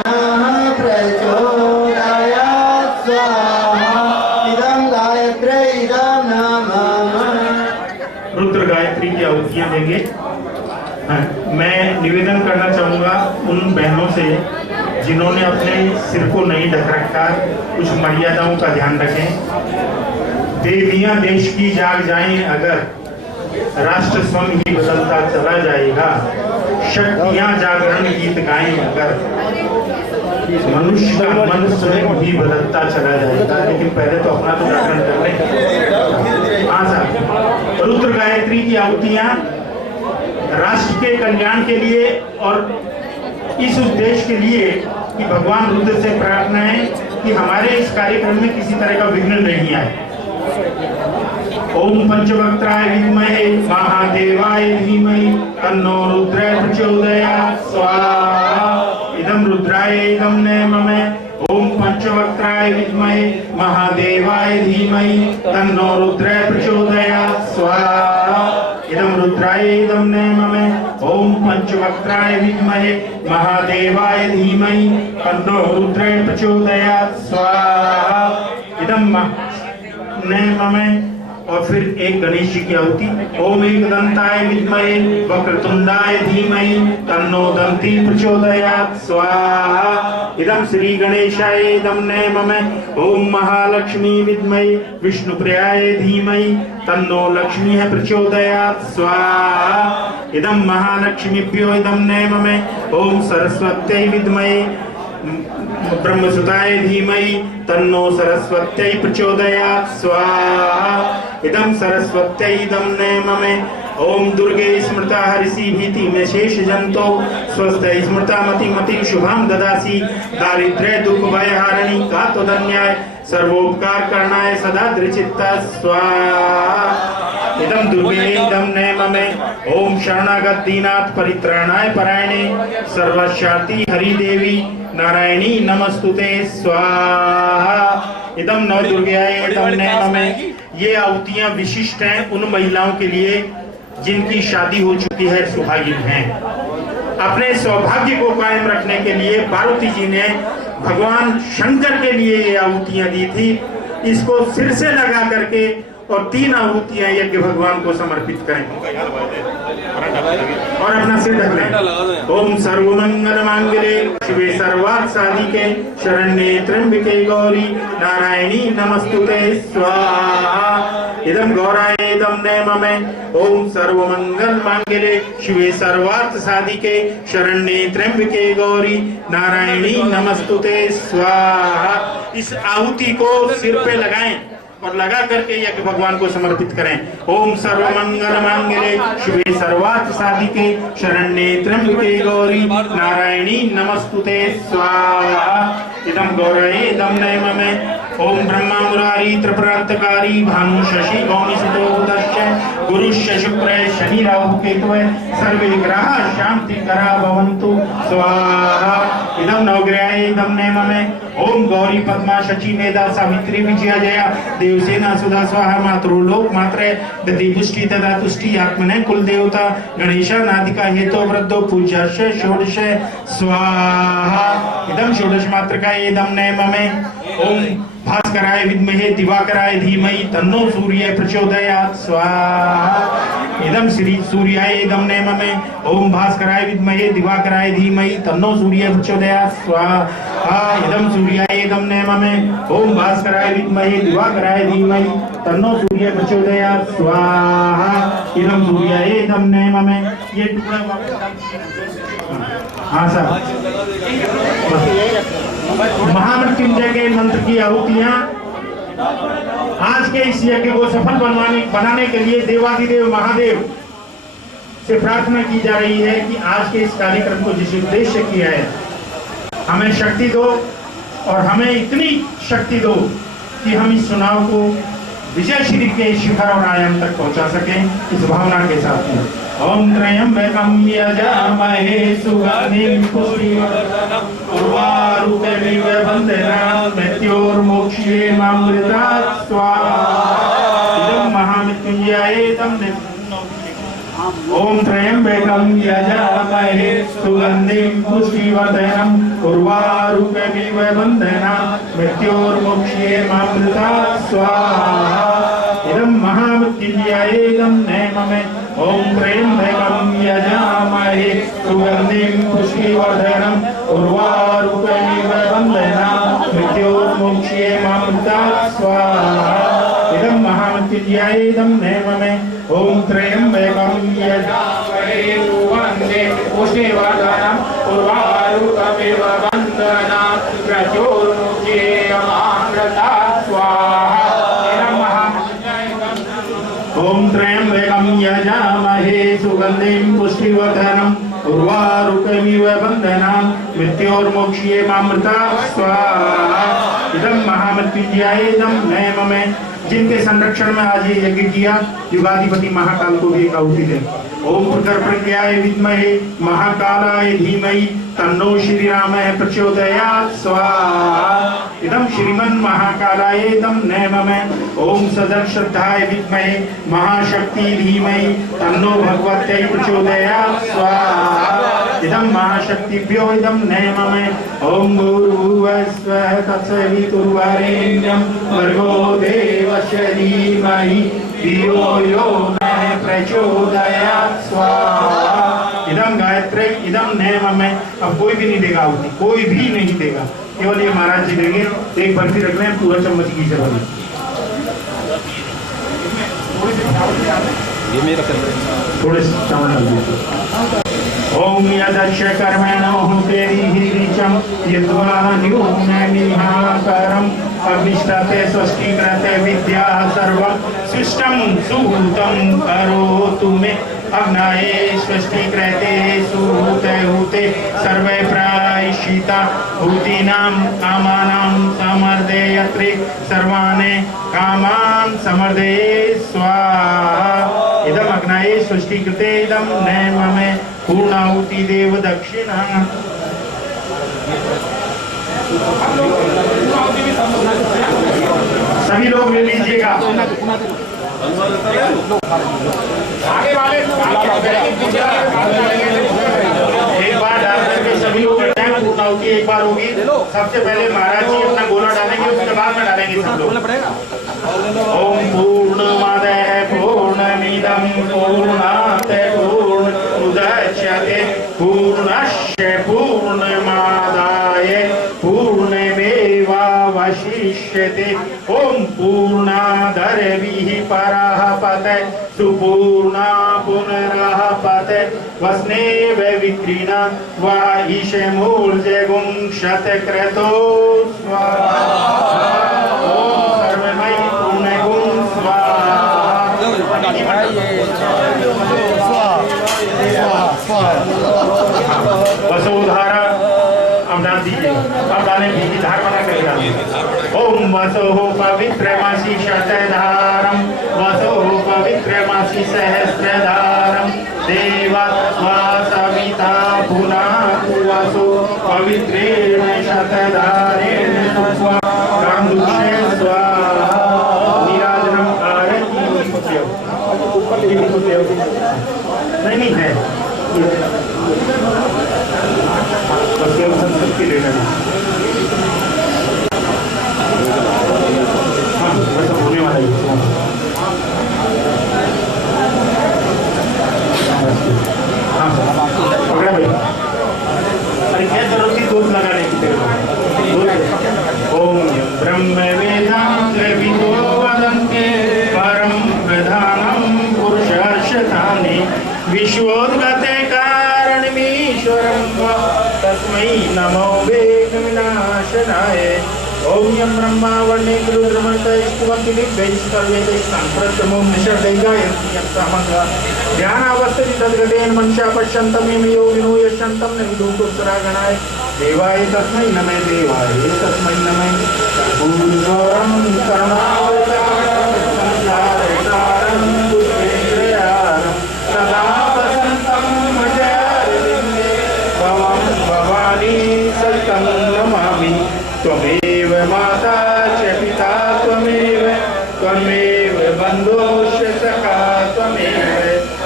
नः प्रचोदयात् स्वाहा इदं गायत्री इदं नमः रुद्र गायत्री की आहुतियां देंगे। मैं निवेदन करना चाहूंगा उन बहनों से जिन्होंने अपने सिर को नहीं ढक रखा, कुछ मर्यादाओं का ध्यान रखें। देवियां देश की जाग जाएं अगर, राष्ट्र स्वयं ही बदलता चला जाएगा। शक्तियां जागरण गीत गाएं अगर, मनुष्य का मन स्वयं ही बदलता चला जाएगा। लेकिन पहले तो अपना तो जागरण कर लें। हाँ साहब, रुद्र गायत्री की आहुतियां राष्ट्र के कल्याण के लिए और इस उद्देश्य के लिए कि भगवान रुद्र से प्रार्थना है कि हमारे इस कार्यक्रम में किसी तरह का विघ्न नहीं आए। ओम पंचवक्त्राय विद्महे महादेवाय धीमहि तन्नो रुद्र प्रचोदयात् स्वाहा इदं रुद्राय इदं नमः। ओम पंचवक्त्राय विद्महे महादेवाय धीमहि तन्नो रुद्र प्रचोदयात् स्वाहा इदं रुद्राय इदं नमः। ओम पंचवक्त्राय विद्महे महादेवाय धीमहि तन्नो रुद्र प्रचोदयात् स्वाहा इदं नमः। और फिर एक गणेश जी की आहुति। ओम एकदंताय विद्महे वक्रतुंडाय धीमहि तन्नो दन्ती प्रचोदयात् स्वाहा। इदं श्री गणेशाय इदं नमः। ओम महालक्ष्मी विद्महे विष्णुप्रियाय धीमहि तन्नो लक्ष्मीः प्रचोदयात् स्वाहा। इदं महालक्ष्मीभ्यो इदं नमः। ओम सरस्वत्यै विद्महे ब्रह्मसुताय धीमहि तन्नो सरस्वत्यै प्रचोदयात् स्वाहा। इदं सरस्वत्यै इदं नमः। ओम दुर्गे स्मृता हरिषि भीति में शेष जंतो स्वस्थ स्मृता मति मति शुभम ददासी। दारिद्र्य दुख भय हारिणी का तो धन्याय सर्वोपकार करनाय सदा दृचित्ता स्वाहा। इदं दुर्गे इदं नमः। ओम शरणागत दीनाथ परित्राणाय परायणे सर्वशाति हरि देवी नारायणी नमस्तुते स्वाहा। इदं नव दुर्गाय इदं नमः। ये आहुतियां विशिष्ट हैं उन महिलाओं के लिए जिनकी शादी हो चुकी है, सुहागिन हैं। अपने सौभाग्य को कायम रखने के लिए पार्वती जी ने भगवान शंकर के लिए ये आहुतियां दी थी। इसको सिर से लगा करके और 3 आहुतियां यज्ञ भगवान को समर्पित करें और अपना सिर ढक लें। ओम सर्वमंगल मांगल्ये शिवे सर्वार्थ साधिके शरण्ये त्र्यंबके गौरी नारायणी नमस्तुते स्वाहा। इदं गौराय इदं नमः। ओम सर्वमंगल मांगल्ये शिवे सर्वार्थ साधिके शरण्ये त्र्यंबके गौरी नारायणी नमस्तुते स्वाहा। इस आहुति को सिर पे लगाएं और लगा करके यज्ञ भगवान को समर्पित करें। ओम सर्वमंगल मांगल्ये शिवे सर्वार्थ साधिके शरण्ये त्र्यंबके गौरी नारायणी नमस्तुते स्वाहा। इदं गौराय इदं नमः। ओम ब्रह्मा मुरारी त्रिपुरांतकारी भानु शशि गौरी सुतो उदस्य गुरुश्च शुक्र शनि राहु केतु सर्वे ग्रहाः शान्तिकरा भवन्तु स्वाहा। इदं नवग्रहाय इदं नमः। ओम गौरी पद्मा शची मेधा सावित्री विजया जया देवसेना सुधा स्वाहा मातृलोक मात्रे गति पुष्टि तथा तुष्टि आत्मने कुल देवता गणेश नादिका हेतो वृद्धो पूज्याश्च षोडश स्वाहा। इदं षोडश मात्रकाय इदं नमः। ओम भास्कराय विद्महे दिवाकराय धीमहि तन्नो सूर्य प्रचोदयात् स्वाहा। इदं श्री सूर्याय इदं नमः। ओम भास्कराय विद्महे दिवाकराय धीमहि तन्नो सूर्य प्रचोदयात् स्वाहा। इदं सूर्याय इदं नमः। ओम भास्कराय विद्महे दिवाकराय धीमहि तन्नो सूर्य प्रचोदयात् स्वाहा। इदं सूर्याय इदं नमः। ये टुकड़ा हाँ सर। महामृत्युंजय के मंत्र की आहुतियां आज के इस यज्ञ को सफल बनाने के लिए देवाधिदेव महादेव से प्रार्थना की जा रही है कि आज के इस कार्यक्रम को जिस उद्देश्य किया है हमें शक्ति दो और हमें इतनी शक्ति दो कि हम इस चुनाव को विजय श्री के शिखर और आयाम तक पहुंचा सकें। इस भावना के साथ ओम त्र्यंबकं यजामहे सुगंधिं पुष्टिवर्धनम् उर्वारुकमिव बन्धनात् मृत्योर्मोक्ष्येमामृतात् स्वाहा। इदं महामृत्युंजयाय इदं ओम त्र्यंबकं यजामहे सुगंधिं पुष्टिवर्धनम् उर्वारुकमिव बन्धनात् मृत्योर्मोक्ष्येमामृतात् स्वाहा। इदं महामृत्युंजयाय इदं नमः। ओम त्र्यंबकं यजामहे सुगंधिं पुष्टिवर्धनम् उर्वारुकमिव बन्धनात् मृत्योर्मोक्ष्येमामृतात् स्वाहा। इदं महामृत्युंजयाय इदं नमः। ओम त्र्यंबकं यजामहे सुगंधिं पुष्टिवर्धनम् उर्वारुकमिव बन्धनात् मृत्योर्मोक्ष्येमामृतात् स्वाहा। ओम त्र्यंबकं यजामहे सुगंधिं पुष्टिवर्धनम् उर्वारुकमिव बन्धनात् मृत्योर्मोक्ष्येमामृतात् स्वाहा। इदं महामृत्युंजयाय इदं नमः। जिनके संरक्षण में आज ये यज्ञ किया युगाधिपति महाकाल को भी एक आहुति दें। ओम प्रज्ञाय विद्महे महाकालाय धीमहि तन्नो श्री रामः प्रचोदयात् स्वाहा। इदं श्रीमन् महाकालाय इदं नमः। ओम सदर्शद्धाय विद्महे महाशक्ति धीमहि तन्नो भगवत्यै प्रचोदयात् स्वाहा। इदं महाशक्तिभ्यो इदं नमः। ओम भूर्भुवः स्वः तत्सवितुर्वरेण्यं भर्गो देवस्य धीमहि धियो यो नः प्रचोदयात् स्वाहा। इदम गायत्री इदम नेम में अब कोई भी नहीं देगा आहुति, कोई भी नहीं देगा, केवल ये महाराज जी देंगे। एक बर्फी रख लें, पूरा चम्मच घी से भर थोड़े से चावल डाल दीजिए। ओम यदक्ष कर्मणो तेरी ऋचम यद्वा न्यूनमिहाकरम अग्निष्टते स्वस्तिकृते विद्या सर्वं सृष्टं सुहूतं करोतु मे अग्नये स्वस्तिकृते सुहूते हूते सर्वे प्रायश्चिता हूतीनां कामानां समर्दयत्रे सर्वाणे कामान् समर्दये स्वाहा। इदम अग्नये स्वस्तिकृते इदम नैममे पूर्णाहुति देव दक्षिणा। सभी लोग ले लीजिएगा। आगे वाले एक बार डाल करके सभी लोग पूर्णाहुति एक बार होगी। सबसे पहले महाराज जी अपना गोला डालेंगे, उसके बाद में डालेंगे सब लोग। ओम पूर्णमदः पूर्णमिदं पूर्णात् पूर्णमुदच्यते पूर्णस्य पूर्णमादाय पूर्णमेवावशिष्यते। ओम पूर्णादर्भिः परः पतये सुपूर्णा पुनरः पतये वस्नेव विक्रीणा वाहिषमूर्जगुं शतक्रतो स्वाहा। ओम सर्वमयि पूर्णगुं स्वाहा। वसुधारा अब डाल दीजिए, अब डालें बीजी धार बना कर डालिए। ओम वसो पवित्रमासी शतधारम वसो पवित्रमासी सहस्रधारम देवत्वा सविता पुनातु वसो पवित्रेण शतधारेण सुवा कांदुषे स्वाहा। निराजनम आरती नहीं है बस केवल संतृप्ति लेना है। हाँ वैसा होने वाला ही हाँ पकड़ा भाई। अरे क्या जरूरत थी दूध लगाने की तेरे को। ओम ब्रह्म वेदांत विदो वदन्ते परम प्रधानम पुरुषार्थानि विश्वोद्गते कारणमीश्वरं तस्मै नमो वेदविनाशनाय। ओम यं ब्रह्मा वर्णे ध्यानावस्थिति तद्गतेन मनसा पश्यन्तमेव योगिनो यशन्तं न विदुःखुत्तरागणाय देवाय तस्मै नमः देवाय तस्मै नमः। पूर्वं करुणावतारं संसारसारं पुष्पेन्द्रयानं सदा वसन्तं भजारिन्दे भवं भवानी सतं नमामि। त्वमेव माता च पिता त्वमेव त्वमेव बन्धुश्च सखा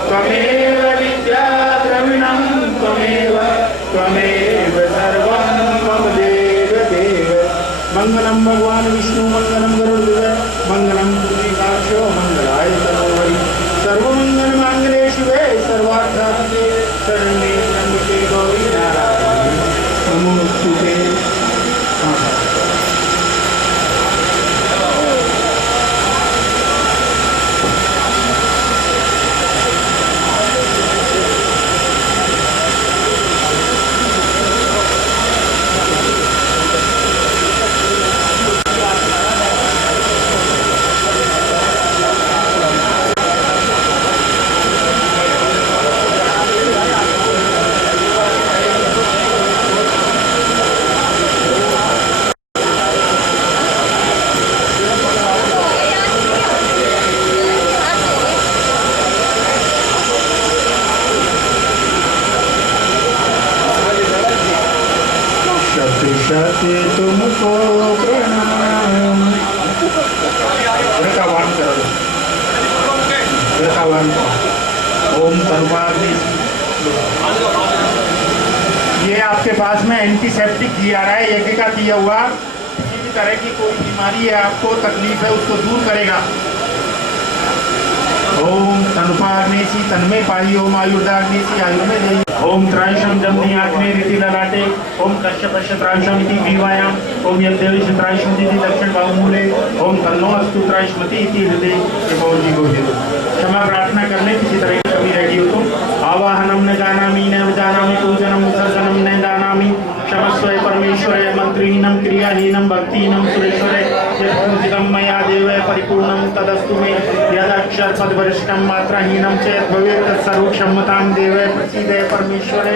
त्वमेव विद्या द्रविणं त्वमेव त्वमेव सर्वं मम देव देव। मंगलम भगवान विष्णु मंगलम गरुड़ध्वज मंगलम पुण्डरीकाक्षो मंगलाय तनोहरि सर्वमंगल मांगल्ये शिवे सर्वार्थसाधके शरण्ये त्र्यंबके गौरी नारायणी नमोस्तुते। शते तुमको प्रणाम। वृतावान करो, वृतावान ओम तनुवाग्नि। ये आपके पास में एंटीसेप्टिक घी आ रहा है, यज्ञ का किया हुआ। किसी भी तरह की कोई बीमारी है, आपको तकलीफ है, उसको दूर करेगा। ओम तनुपाग्नेसी तन्मे पाही ओम आयुर्दाग्नेसी आयुर्मे देहि ओम त्रायशम जमनी आग्ने रीति ललाटे ओम कश्यपश्य त्रायशम इति ग्रीवायाम ओम यद्देवेश त्रायशम इति दक्षिण बाहुमूले ओम तन्नो अस्तु त्रायशमति इति हृदय ये बहुत जी को क्षमा प्रार्थना करने किसी तरह की कमी रह गई हो तो आवाहनम न जानामि न जानामि पूजनम विसर्जनम न जानामि क्षमस्व परमेश्वरे मंत्रहीनम क्रियाहीनम भक्तिहीनम सुरेश्वरे यत्पूजितं मया देव परिपूर्णं तदस्तु मे यदक्षर पदवरिष्ठं मात्राहीनं चेत् भवेत् तत्सर्व क्षमतां देव प्रसीदे परमेश्वरे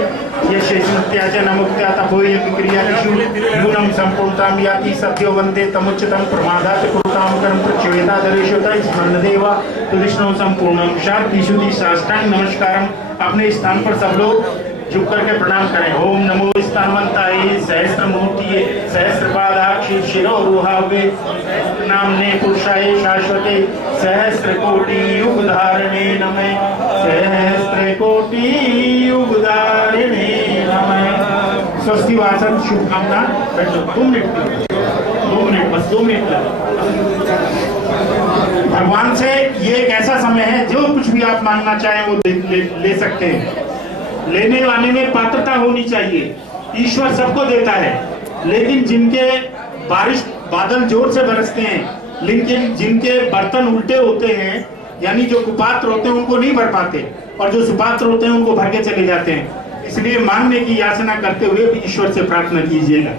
यशेषत्याच नमुक्त्या तपोय क्रियादिषु न्यूनं सम्पूर्णतां याति सत्यो वन्दे तमुच्चितं प्रमादात् कुरुतां कर्म प्रच्येतादरेषु तै स्मरणदेवा विष्णु संपूर्णं शांति शुद्धि साष्टांग नमस्कारम। अपने स्थान पर सब लोग झुक करके प्रणाम करें। ओम नमो स्थानवंताय सहस्रमूर्तिये सहस्रपादाक्षि शिरोरुहावे नामने पुरुषाय शाश्वते सहस्रकोटि युगधारिणे नमः सहस्रकोटि युगधारिणे नमः। स्वस्ति वाचन शुभकामना। बैठो 2 मिनट बस 2 मिनट। भगवान से ये एक ऐसा समय है जो कुछ भी आप मांगना चाहें वो ले सकते हैं। लेने वाले में पात्रता होनी चाहिए। ईश्वर सबको देता है, लेकिन जिनके बादल जोर से बरसते हैं, लेकिन जिनके बर्तन उल्टे होते हैं, यानी जो कुपात्र होते हैं उनको नहीं भर पाते, और जो सुपात्र होते हैं उनको भर के चले जाते हैं। इसलिए मांगने की याचना करते हुए भी ईश्वर से प्रार्थना कीजिएगा।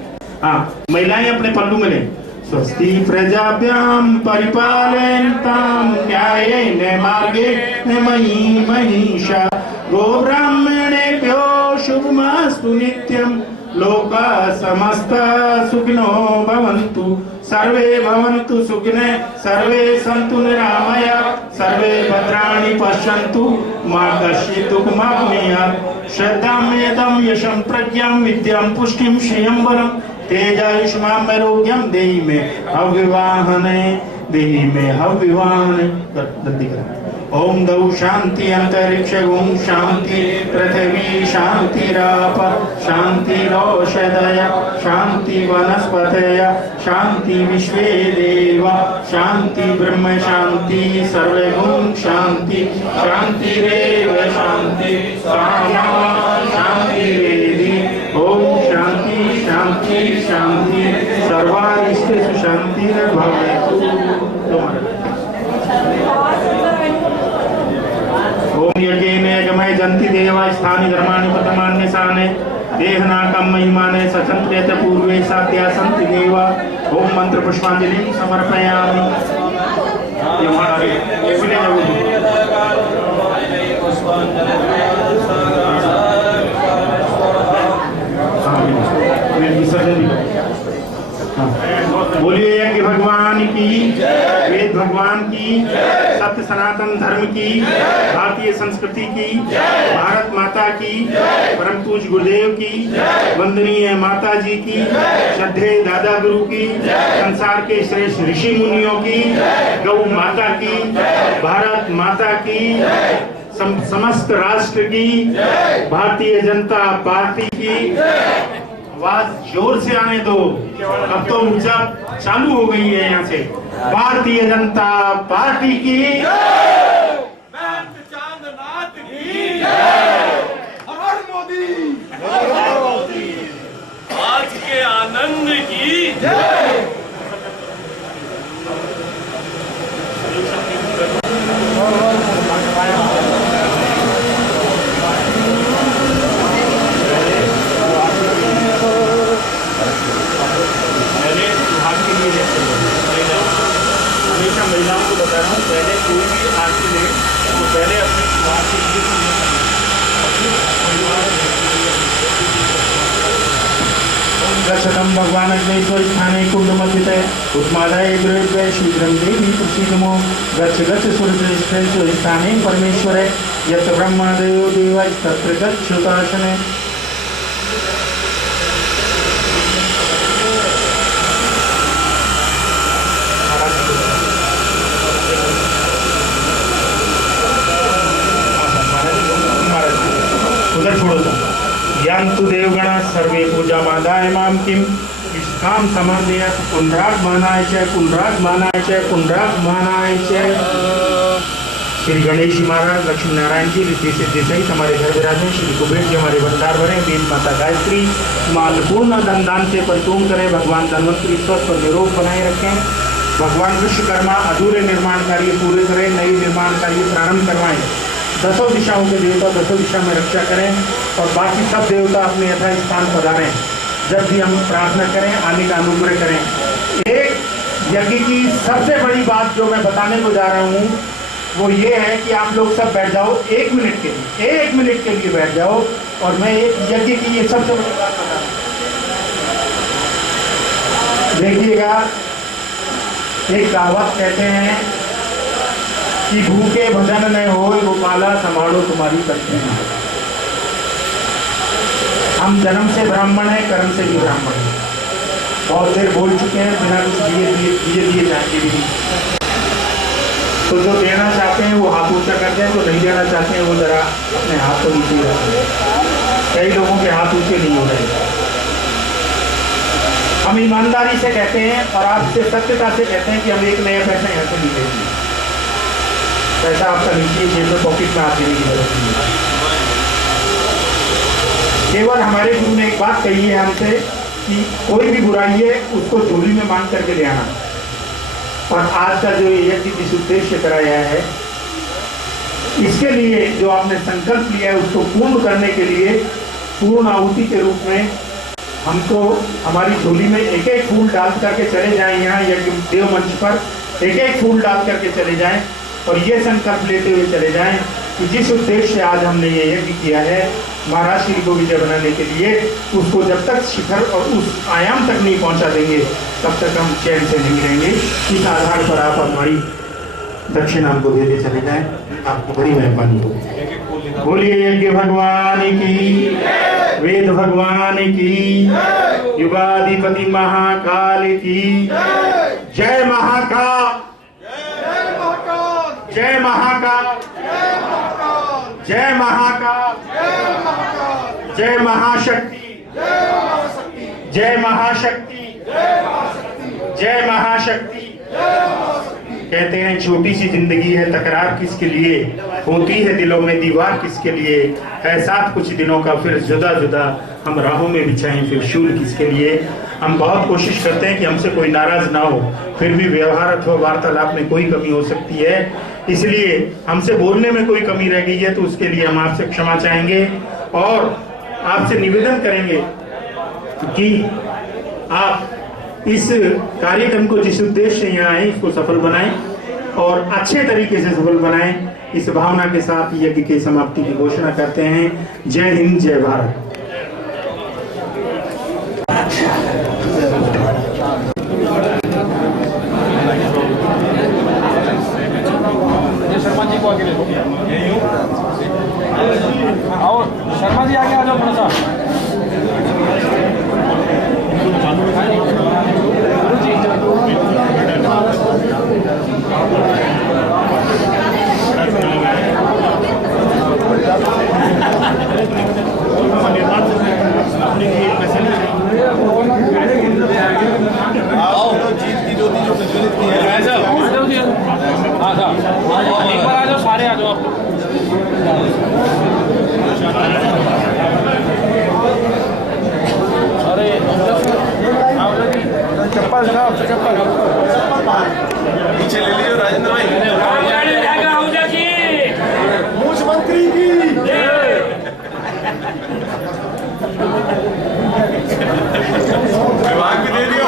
हाँ, महिलाएं अपने पल्लू में लें। स्वस्ति प्रजाभ्याम परिपालयन्तां न्यायेन मार्गेण मयि महिषा गोब्राह्मणेभ्यो शुभमस्तु नित्यं लोकाः समस्ताः सुखिनो भवन्तु सर्वे भवन्तु सुखिनः सर्वे सन्तु निरामयाः सर्वे भद्राणि पश्यन्तु मा कश्चित् दुःखमाप्नुयात् श्रद्धामेदं यशं प्रज्ञां विद्यां पुष्टिं श्रियं वरं तेजायुष्मारोग्यम देहि में अविवाहने देहि में अविवाहने। ओम दौ शांति अंतरिक्ष ओम शांति पृथ्वी शांतिराप शांतिरोषधय शांति वनस्पतय शांति विश्वे देव शांति ब्रह्म शांति सर्वगुण शांति शांतिरेव शांति शांतिरेधि। ओम शांति शांति शांति सर्वारिष्टेषु शांतिर्भवतु। ओम यज्ञेन यज्ञमय जन्ति देवा स्थानि धर्माणि प्रथमान्यसाने देहनाकं महिमाने सचन्त्रेत पूर्वे सात्या सन्ति देवा। ओम मंत्र पुष्पांजलि समर्पयामि। बोलिए यज्ञ भगवान की, वेद भगवान की, सत्य सनातन धर्म की, भारतीय संस्कृति की, भारत माता की, परम पूज्य गुरुदेव की, वंदनीय माता जी की, श्रद्धेय दादा गुरु की, संसार के श्रेष्ठ ऋषि मुनियों की, गौ माता की, भारत माता की, समस्त राष्ट्र की, भारतीय जनता पार्टी की। आवाज जोर से आने दो, अब तो ऊर्जा चालू हो गई है यहाँ से। भारतीय जनता पार्टी की, चांदनाथ की, हर मोदी, आज के आनंद की महिलाओं को बता रहा हूँ, पहले कोई भी आरती ले तो पहले अपने परिवार के लिए गच्छतं भगवान् अग्नेश्वर स्थाने कुंडमस्थिते उत्मादाय द्रव्ये शीघ्रं देवी प्रसीदमो गच्छ गच्छ सुरश्रेष्ठेषु स्थाने परमेश्वरे यत्र ब्रह्मदेवो देवः तत्र गच्छुताशने। उधर छोड़ो तो यंतु देवगणा सर्वे पूजा मादाय माम किम विष्ठाम समर्दय पुनरागमनाय च पुनरागमनाय च पुनरागमनाय च। श्री गणेश जी महाराज, लक्ष्मी नारायण जी, रिद्धि सिद्धि सहित हमारे घर विराजे, श्री कुबेर जी हमारे भंडार भरे, देवी माता गायत्री मां अन्नपूर्णा धन दान से परिपूर्ण करें, भगवान धनवंतरी स्वस्थ और निरोग बनाए रखें, भगवान विश्वकर्मा अधूरे निर्माण कार्य पूरे करें, नई निर्माण कार्य प्रारंभ करवाएं, दसों दिशाओं के देवता दसों दिशा में रक्षा करें और बाकी सब देवता अपने यथा स्थान पधारें। जब भी हम प्रार्थना करें आने का अनुग्रह करें। एक यज्ञ की सबसे बड़ी बात जो मैं बताने को जा रहा हूँ वो ये है कि आप लोग सब बैठ जाओ 1 मिनट के लिए, 1 मिनट के लिए बैठ जाओ और मैं एक यज्ञ की ये सबसे बड़ी बात बता रहा हूँ। देखिएगा, एक कहावत कहते हैं कि भूखे भजन न होए गोपाला संभालो तुम्हारी करते हैं। हम जन्म से ब्राह्मण हैं, कर्म से भी ब्राह्मण हैं, बहुत देर बोल चुके हैं, बिना कुछ दिए जाएंगे भी नहीं। तो जो देना चाहते हैं वो हाथ ऊंचा करते हैं, जो नहीं देना चाहते हैं वो जरा अपने हाथ को नीचे रखते हैं। कई लोगों के हाथ ऊंचे नहीं हो रहे। हम ईमानदारी से कहते हैं और आपसे सत्यता से कहते हैं कि हम एक नया पैसा यहाँ से नहीं देंगे। पैसा आपका नीचे जेब में पॉकेट में हाथ देने की जरूरत नहीं है। केवल हमारे गुरु ने एक बात कही है हमसे कि कोई भी बुराई है उसको झोली में मांग करके ले आना। और आज का जो यज्ञ जिस उद्देश्य कराया है, इसके लिए जो आपने संकल्प लिया है उसको पूर्ण करने के लिए पूर्ण आहुति के रूप में हमको हमारी झोली में एक एक फूल डाल करके चले जाएं। यहाँ यज्ञ देव मंच पर एक एक फूल डाल करके चले जाएं और ये संकल्प लेते हुए चले जाएं कि जिस उद्देश्य से आज हमने ये यज्ञ किया है महाराज श्री को विजय बनाने के लिए, उसको जब तक शिखर और उस आयाम तक नहीं पहुंचा देंगे तब तक हम चैन से नहीं रहेंगे। इस आधार पर आप हमारी दक्षिणा हमको देते चले जाएं, आपको बड़ी मेहरबानी होगी। बोलिए यज्ञ भगवान की, वेद भगवान की, युगाधिपति महाकाल की जय। महाकाल जय, महाकाल जय, महाकाल जय, महाशक्ति जय, महाशक्ति जय, महाशक्ति। कहते हैं छोटी सी जिंदगी है, तकरार किसके लिए होती है, दिलों में दीवार किसके लिए है, साथ कुछ दिनों का फिर जुदा जुदा हम राहों में बिछाएं फिर शूल किसके लिए। हम बहुत कोशिश करते हैं कि हमसे कोई नाराज ना हो, फिर भी व्यवहार अथवा वार्तालाप में कोई कमी हो सकती है, इसलिए हमसे बोलने में कोई कमी रह गई है तो उसके लिए हम आपसे क्षमा चाहेंगे और आपसे निवेदन करेंगे कि आप इस कार्यक्रम को जिस उद्देश्य से यहाँ आए इसको सफल बनाएं और अच्छे तरीके से सफल बनाएं। इस भावना के साथ यज्ञ की समाप्ति की घोषणा करते हैं। जय हिंद, जय भारत। शर्मा जी को आगे ले लो। आओ शर्मा जी आगे आ जाओ थोड़ा सा। एक बार आ जाओ, सारे आ जाओ आप। अरे चप्पल पीछे ले लीजिए राजेंद्र भाई। मुख्यमंत्री की विभाग भी दे दियो।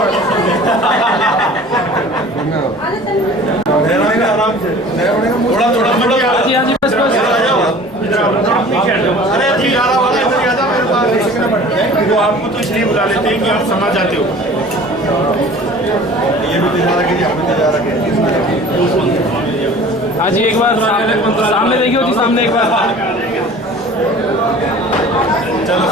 आराम से थोड़ा थोड़ा हाँ जी बस बस। अरे ठीक आ रहा मेरे पास। वो आपको तो इसलिए बुला लेते हैं कि आप समझ आते हो। ये भी दिखा रखे जी, हमें दिखा रखे। हाँ जी एक बार सामने देखियो जी, सामने एक बार। चलो